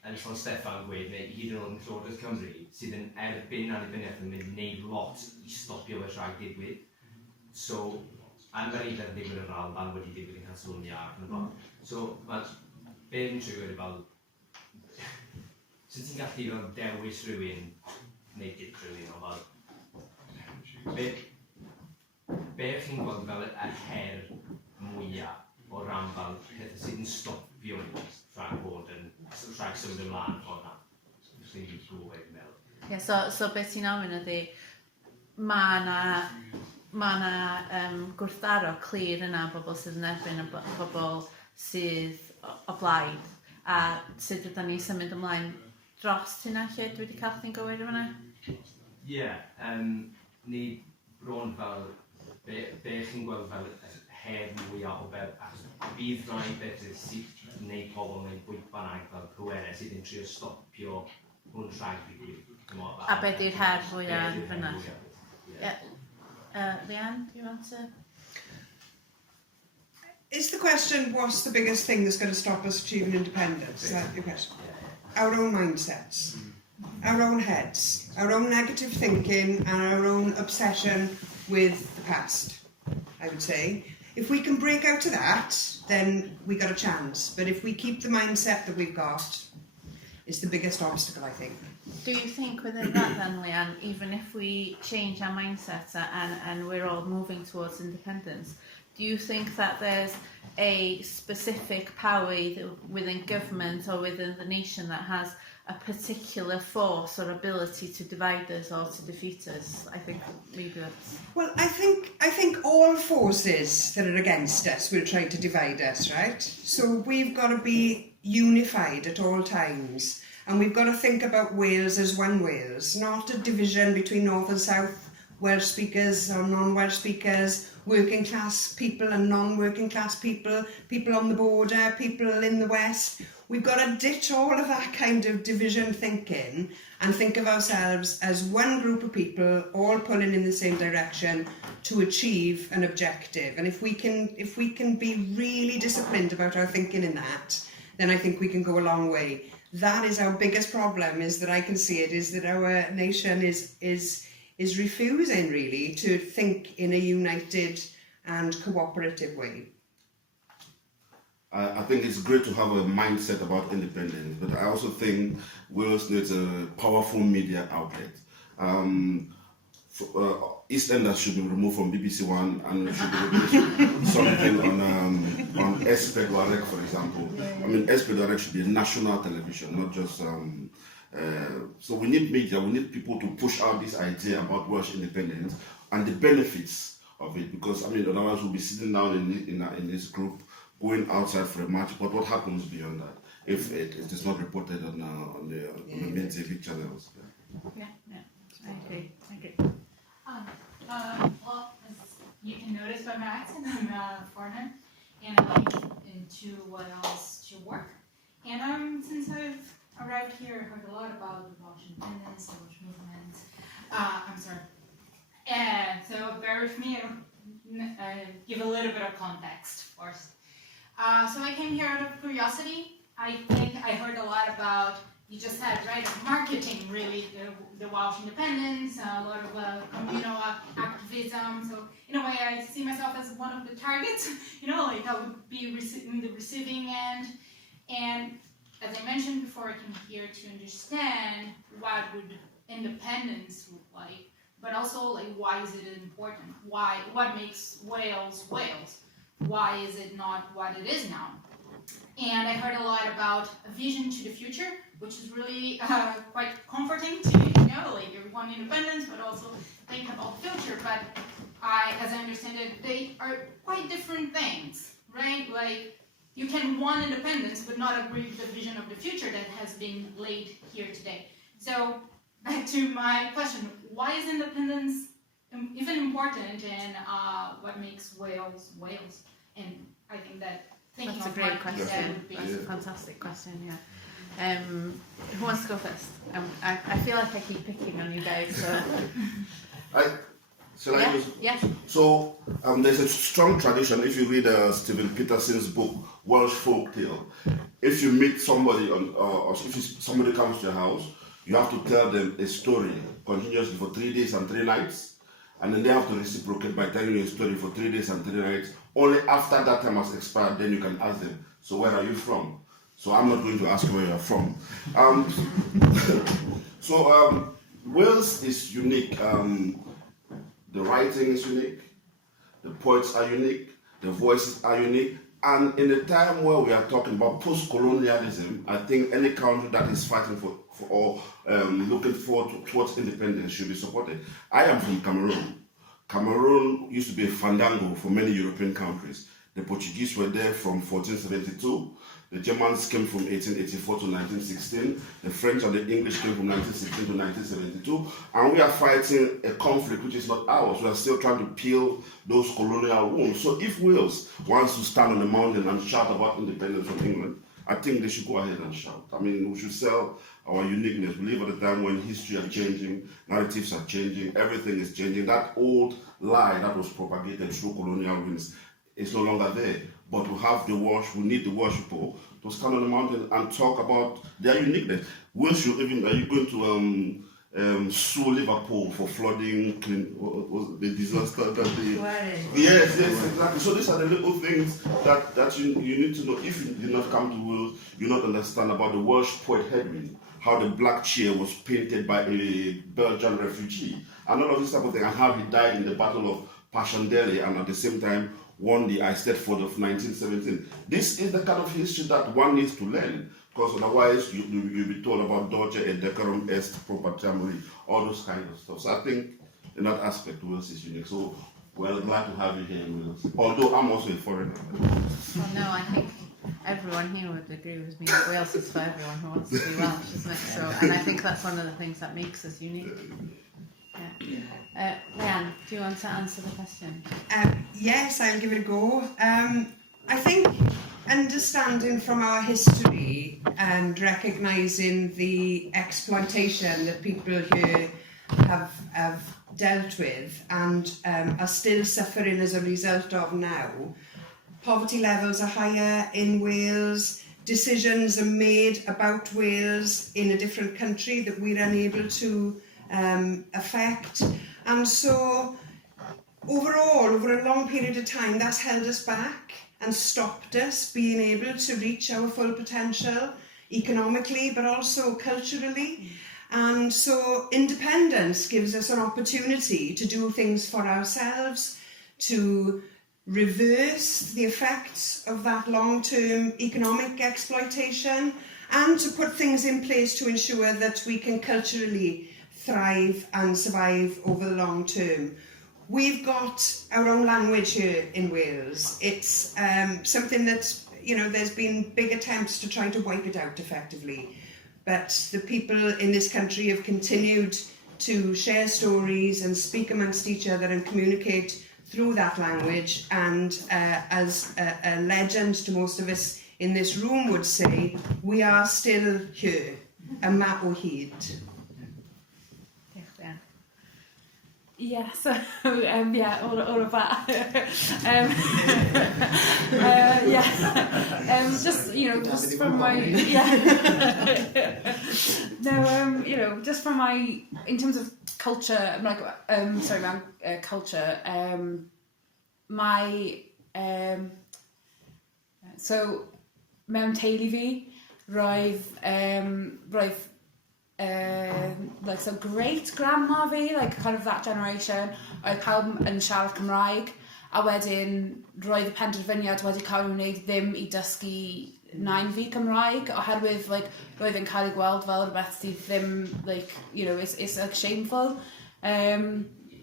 yn Llan Steffan gweud, neu hyd yn oed yn Llywodraeth Cymru, sydd yn erbyn annibyniaeth yn mynd i wneud lot i stopio fe rhag digwydd. So, anfereiddiad digwydd yn rhan, dan wedi digwydd yn cael sôn iach yn y blaen. So, be fi'n trio gweud fel, sut ti'n gallu fel dewis rhywun, neu dit rhywun o fel, be chi'n gweld fel y her mwyaf o ran fel pethau sydd yn stopio rhag bod yn, rhag symud ymlaen o hwnna? Sy'n ei glwyd meddwl. Yeah, so beth ti'n ofyn ydy, mae na gwrthdaro clir yna bobl sydd yn erbyn a bobl sydd o blaid, a sut ydyn ni symud ymlaen dros hynna lle dwi wedi cael chdi'n gywir yma? Ie, ni bron fel, be chi'n gweld fel her mwyaf o beth, achos bydd rai beth sydd yn gwneud pobl mewn bwynt bynnag fel pwerau sydd yn trio stopio hwn rhag ddigwydd. A be di'r her fwyaf yn fyna? Leanne, do you want to? Is the question, what's the biggest thing that's going to stop us achieving independence? Is that your question? Our own mindsets, our own heads, our own negative thinking and our own obsession with the past, I would say. If we can break out of that, then we got a chance. But if we keep the mindset that we've got, it's the biggest obstacle, I think. Do you think within that then, Leanne, even if we change our mindsets and we're all moving towards independence, do you think that there's a specific power either within government or within the nation that has a particular force or ability to divide us or to defeat us? I think maybe that's... Well, I think all forces that are against us will try to divide us, right? So we've got to be unified at all times. And we've got to think about Wales as one Wales, not a division between North and South, Welsh speakers or non-Welsh speakers, working class people and non-working class people, people on the border, people in the West. We've got to ditch all of that kind of division thinking and think of ourselves as one group of people all pulling in the same direction to achieve an objective. And if we can be really disciplined about our thinking in that, then I think we can go a long way. That is our biggest problem, is that I can see it, is that our nation is refusing really to think in a united and cooperative way. I think it's great to have a mindset about independence, but I also think Wales needs a powerful media outlet. EastEnders should be removed from BBC One, and should be released something on Espedoarek, for example. I mean, Espedoarek should be a national television, not just. So we need media. We need people to push out this idea about Welsh independence and the benefits of it. Because I mean, otherwise we'll be sitting down in this group, going outside for a match. But what happens beyond that if it is not reported on the main TV channels? Yeah, I agree. Well, as you can notice by my accent, I'm a foreigner, and I like into what else to work. And since I've arrived here, I've heard a lot about the Welsh independence, the Welsh movement. I'm sorry. And so bear with me, I'll give a little bit of context first. So I came here out of curiosity. I think I heard a lot about, you just said, right, marketing, really, the Welsh independence, a lot of communal activism. So in a way, I see myself as one of the targets, like I would be in the receiving end. And as I mentioned before, I came here to understand what would independence look like, but also like why is it important? What makes Wales Wales? Why is it not what it is now? And I heard a lot about a vision to the future, which is really quite comforting to like you want independence, but also think about the future. But as I understand it, they are quite different things, right? Like you can want independence, but not agree with the vision of the future that has been laid here today. So back to my question: why is independence even important, and what makes Wales Wales? And I think that. That's a great question. That's a fantastic question, yeah. Who wants to go first? I feel like I keep picking on you guys, so... Shall I use? Yeah. So, there's a strong tradition, if you read Stephen Peterson's book, Welsh Folktale. If you meet somebody, or if somebody comes to your house, you have to tell them a story continuously for 3 days and 3 nights, and then they have to reciprocate by telling you a story for 3 days and 3 nights. Only after that time has expired, then you can ask them, so where are you from? So I'm not going to ask where you're from. Wales is unique. The writing is unique, the poets are unique, the voices are unique, and in the time where we are talking about post-colonialism, I think any country that is fighting for or looking forward towards independence should be supported. I am from Cameroon. Cameroon used to be a fandango for many European countries. The Portuguese were there from 1472. The Germans came from 1884 to 1916. The French and the English came from 1916 to 1972. And we are fighting a conflict which is not ours. We are still trying to peel those colonial wounds. So if Wales wants to stand on the mountain and shout about independence from England, I think they should go ahead and shout. I mean, we should sell our uniqueness. We live at a time when history are changing, narratives are changing, everything is changing. That old lie that was propagated through colonial winds is no longer there. But we have the we need the Welsh people to stand on the mountain and talk about their uniqueness. Welsh, are you going to sue Liverpool for flooding, the disaster that they... Yes, exactly. So these are the little things that you need to know. If you did not come to Wales, you not understand about the Welsh poet Hedwyn, how the black chair was painted by a Belgian refugee, and all of this type of thing, and how he died in the Battle of Passchendaele, and at the same time won the Eisteddfod of 1917. This is the kind of history that one needs to learn, because otherwise you'll be told about Deutsche et Decorum est Proprietate, all those kind of stuff. So I think in that aspect, Wales is unique. So we're glad to have you here in Wales, although I'm also a foreigner. Well, no, I think everyone here would agree with me that Wales is for everyone who wants to be Welsh, isn't it? So, and I think that's one of the things that makes us unique. Leanne, do you want to answer the question? Yes, I'll give it a go. I think understanding from our history and recognising the exploitation that people here have dealt with and are still suffering as a result of now. Poverty levels are higher in Wales. Decisions are made about Wales in a different country that we're unable to affect. And so overall, over a long period of time, that's held us back and stopped us being able to reach our full potential economically, but also culturally. And so independence gives us an opportunity to do things for ourselves, to reverse the effects of that long-term economic exploitation, and to put things in place to ensure that we can culturally thrive and survive over the long term. We've got our own language here in Wales. It's something that, there's been big attempts to try to wipe it out effectively. But the people in this country have continued to share stories and speak amongst each other and communicate through that language. And as a legend to most of us in this room would say, we are still here, yma o hyd. Yeah, so, all of that. Just from my, just from my, in terms of culture, culture, so, mewn teulu fi, roedd so great grandma fi, kind of that generation, oedd pawb yn siarad Cymraeg, a wedyn roedd y penderfyniad wedi cael ei wneud ddim i dysgu nain fi Cymraeg, oherwydd roedd yn cael ei gweld fel rhywbeth sydd ddim, it's shameful.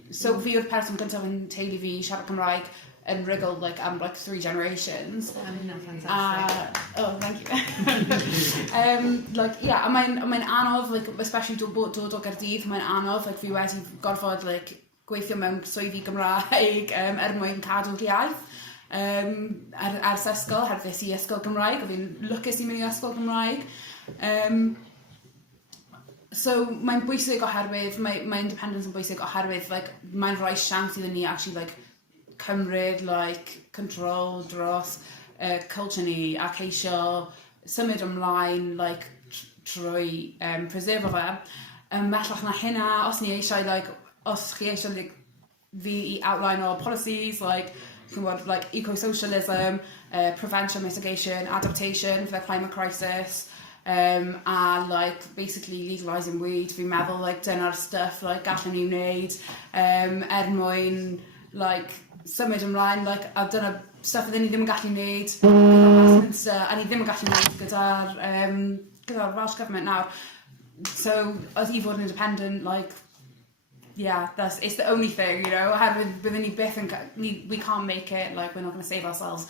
So fi yw'r person gyntaf yn teulu fi siarad Cymraeg yn rygl am 3 generations. Fantastic. Oh, thank you. A mae'n anodd, especially dod o Gaerdydd, mae'n anodd, fi wedi gorfod gweithio mewn swyddi Gymraeg mwyn cadw'r iaith. Ers ysgol, herfys i ysgol Gymraeg, o fi'n lwcus i mynd i ysgol Gymraeg. So mae'n bwysig oherwydd, mae independence yn bwysig oherwydd, mae'n rhoi siawns iddyn ni actually cymryd control dros culture ni ac eisio symud ymlaen trwy preserfo fe. Mellach na hynna, os ni eisiau, os chi eisiau fi i outline o policies, like eco-socialism, prevention, mitigation, adaptation for the climate crisis, and like basically legalising weed. Fi'n meddwl like dyna'r stuff like gallen ni wneud mwyn like symud ymlaen, like a dyna stuff ydyn ni ddim yn gallu wneud gyda Westminster, a ni ddim yn gallu wneud gyda'r Welsh Government nawr. So, as I fod yn independent, like, yeah, it's the only thing, you know, within we can't make it, like, we're not going to save ourselves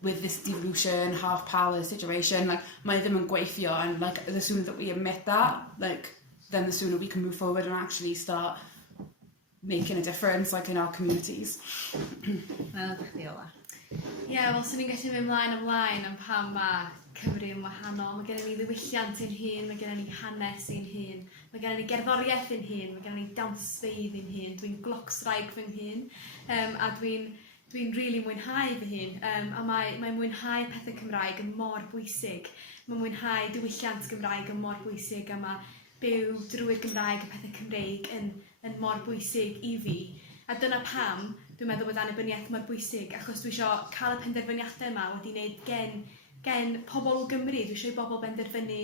with this devolution, half power situation, like, mae ddim yn gweithio, and like, the sooner that we admit that, like, then the sooner we can move forward and actually start making a difference, like, in our communities. Ie, wel, sy'n ni'n gallu mynd ymlaen am pam mae Cymru yn wahanol. Mae gennym ni ddiwylliant ein hun, mae gennym ni hanes ein hun, mae gennym ni gerddoriaeth ein hun, mae gennym ni dawnsfeidd ein hun, dwi'n glocsraig fy hun, a dwi'n rili mwynhau fy hun, a mae mwynhau pethau Cymraeg yn mor bwysig. Mae mwynhau diwylliant Gymraeg yn mor bwysig, a mae byw drwy'r Gymraeg y pethau Cymreig yn mor bwysig I fi. A dyna pam dwi'n meddwl bod annibyniaeth mor bwysig, achos dwi eisiau cael y penderfyniadau yma wedi wneud gen pobl o Gymru. Dwi eisiau I bobl benderfynu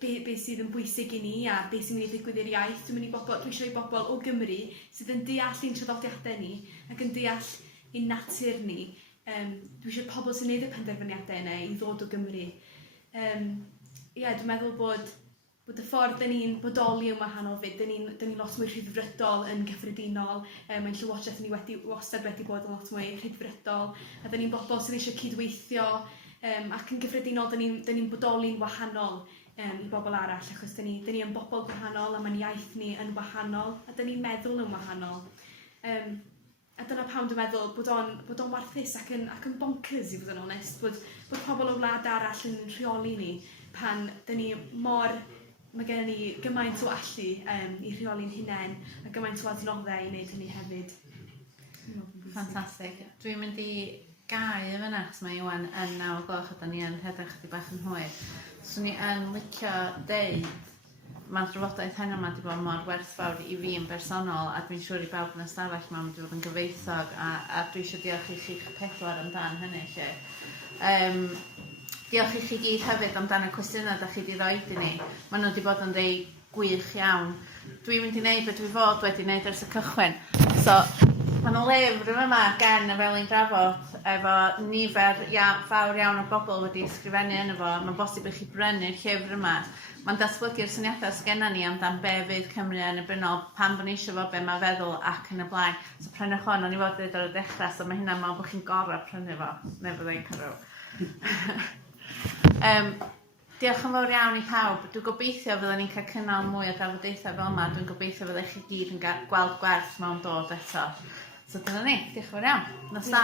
be sydd yn bwysig I ni a be sy'n mynd I ddigwydd i'r iaith. Dwi eisiau I bobl o Gymru sydd yn deall ein traddodiadau ni ac yn deall ein natur ni. Dwi eisiau pobl sy'n gwneud y penderfyniadau yna I ddod o Gymru. Dwi'n meddwl bod y ffordd dyn ni'n bodoli yn wahanol fyd, dyn ni lot mwy rhyddfrydol yn gyffredinol, mae'n llywodraeth ni wastad wedi bod yn lot mwy rhyddfrydol, a dyn ni'n bobl sydd eisiau cydweithio, ac yn gyffredinol dyn ni'n bodoli'n wahanol I bobl arall, achos dyn ni yn bobl gwahanol, a mae'n iaith ni yn wahanol, a dyn ni'n meddwl yn wahanol. A dyna pam dwi'n meddwl bod o'n warthus ac yn bonkers I fod yn onest, bod pobl o wlad arall yn rheoli ni pan dyn ni mae gen ni gymaint o allu I rheoli'n hunain a gymaint o adnoddau I wneud hynny hefyd. Ffantastig. Dwi'n mynd I gau y fyna, chos mae Iwan yn 9:00 a da ni yn rhedeg chydig bach yn hwyr. So ni yn licio deud, mae'r drafodaeth heno yma wedi bod mor werthfawr I fi yn bersonol, a dwi'n siŵr I bawb yn ystafell yma wedi bod yn gyfeithog, a dwi eisiau diolch I chi'ch pedwar amdan hynny lle. Diolch I chi gyd hefyd amdano y cwestiynau da chi wedi roed I ni. Maen nhw wedi bod yn rei gwych iawn. Dwi'n mynd I wneud beth dwi fod wedi wneud ers y cychwyn. So, maen nhw lyfr yma gen y Felin Drafod efo nifer fawr iawn o bobl wedi ysgrifennu yno fo. Mae'n bosib I chi brynu'r llyfr yma. Mae'n datblygu'r syniadau sgenna ni amdan be fydd Cymru annibynnol, pan bod ni eisiau fo be mae feddwl ac yn y blaen. So prynu hwn, o'n I fod dweud ar y dechrau, so mae hynna'n meddwl bod chi'n gorau prynu fo. Neu fyddai'n cyrw. Diolch yn fawr iawn I pawb. Dwi'n gobeithio fyddwn ni'n cael cynnal mwy o drafodaethau fel yma. Dwi'n gobeithio fyddech chi gyd yn gweld gwerth mewn dod eto. So dyna ni. Diolch yn fawr iawn. Nos da.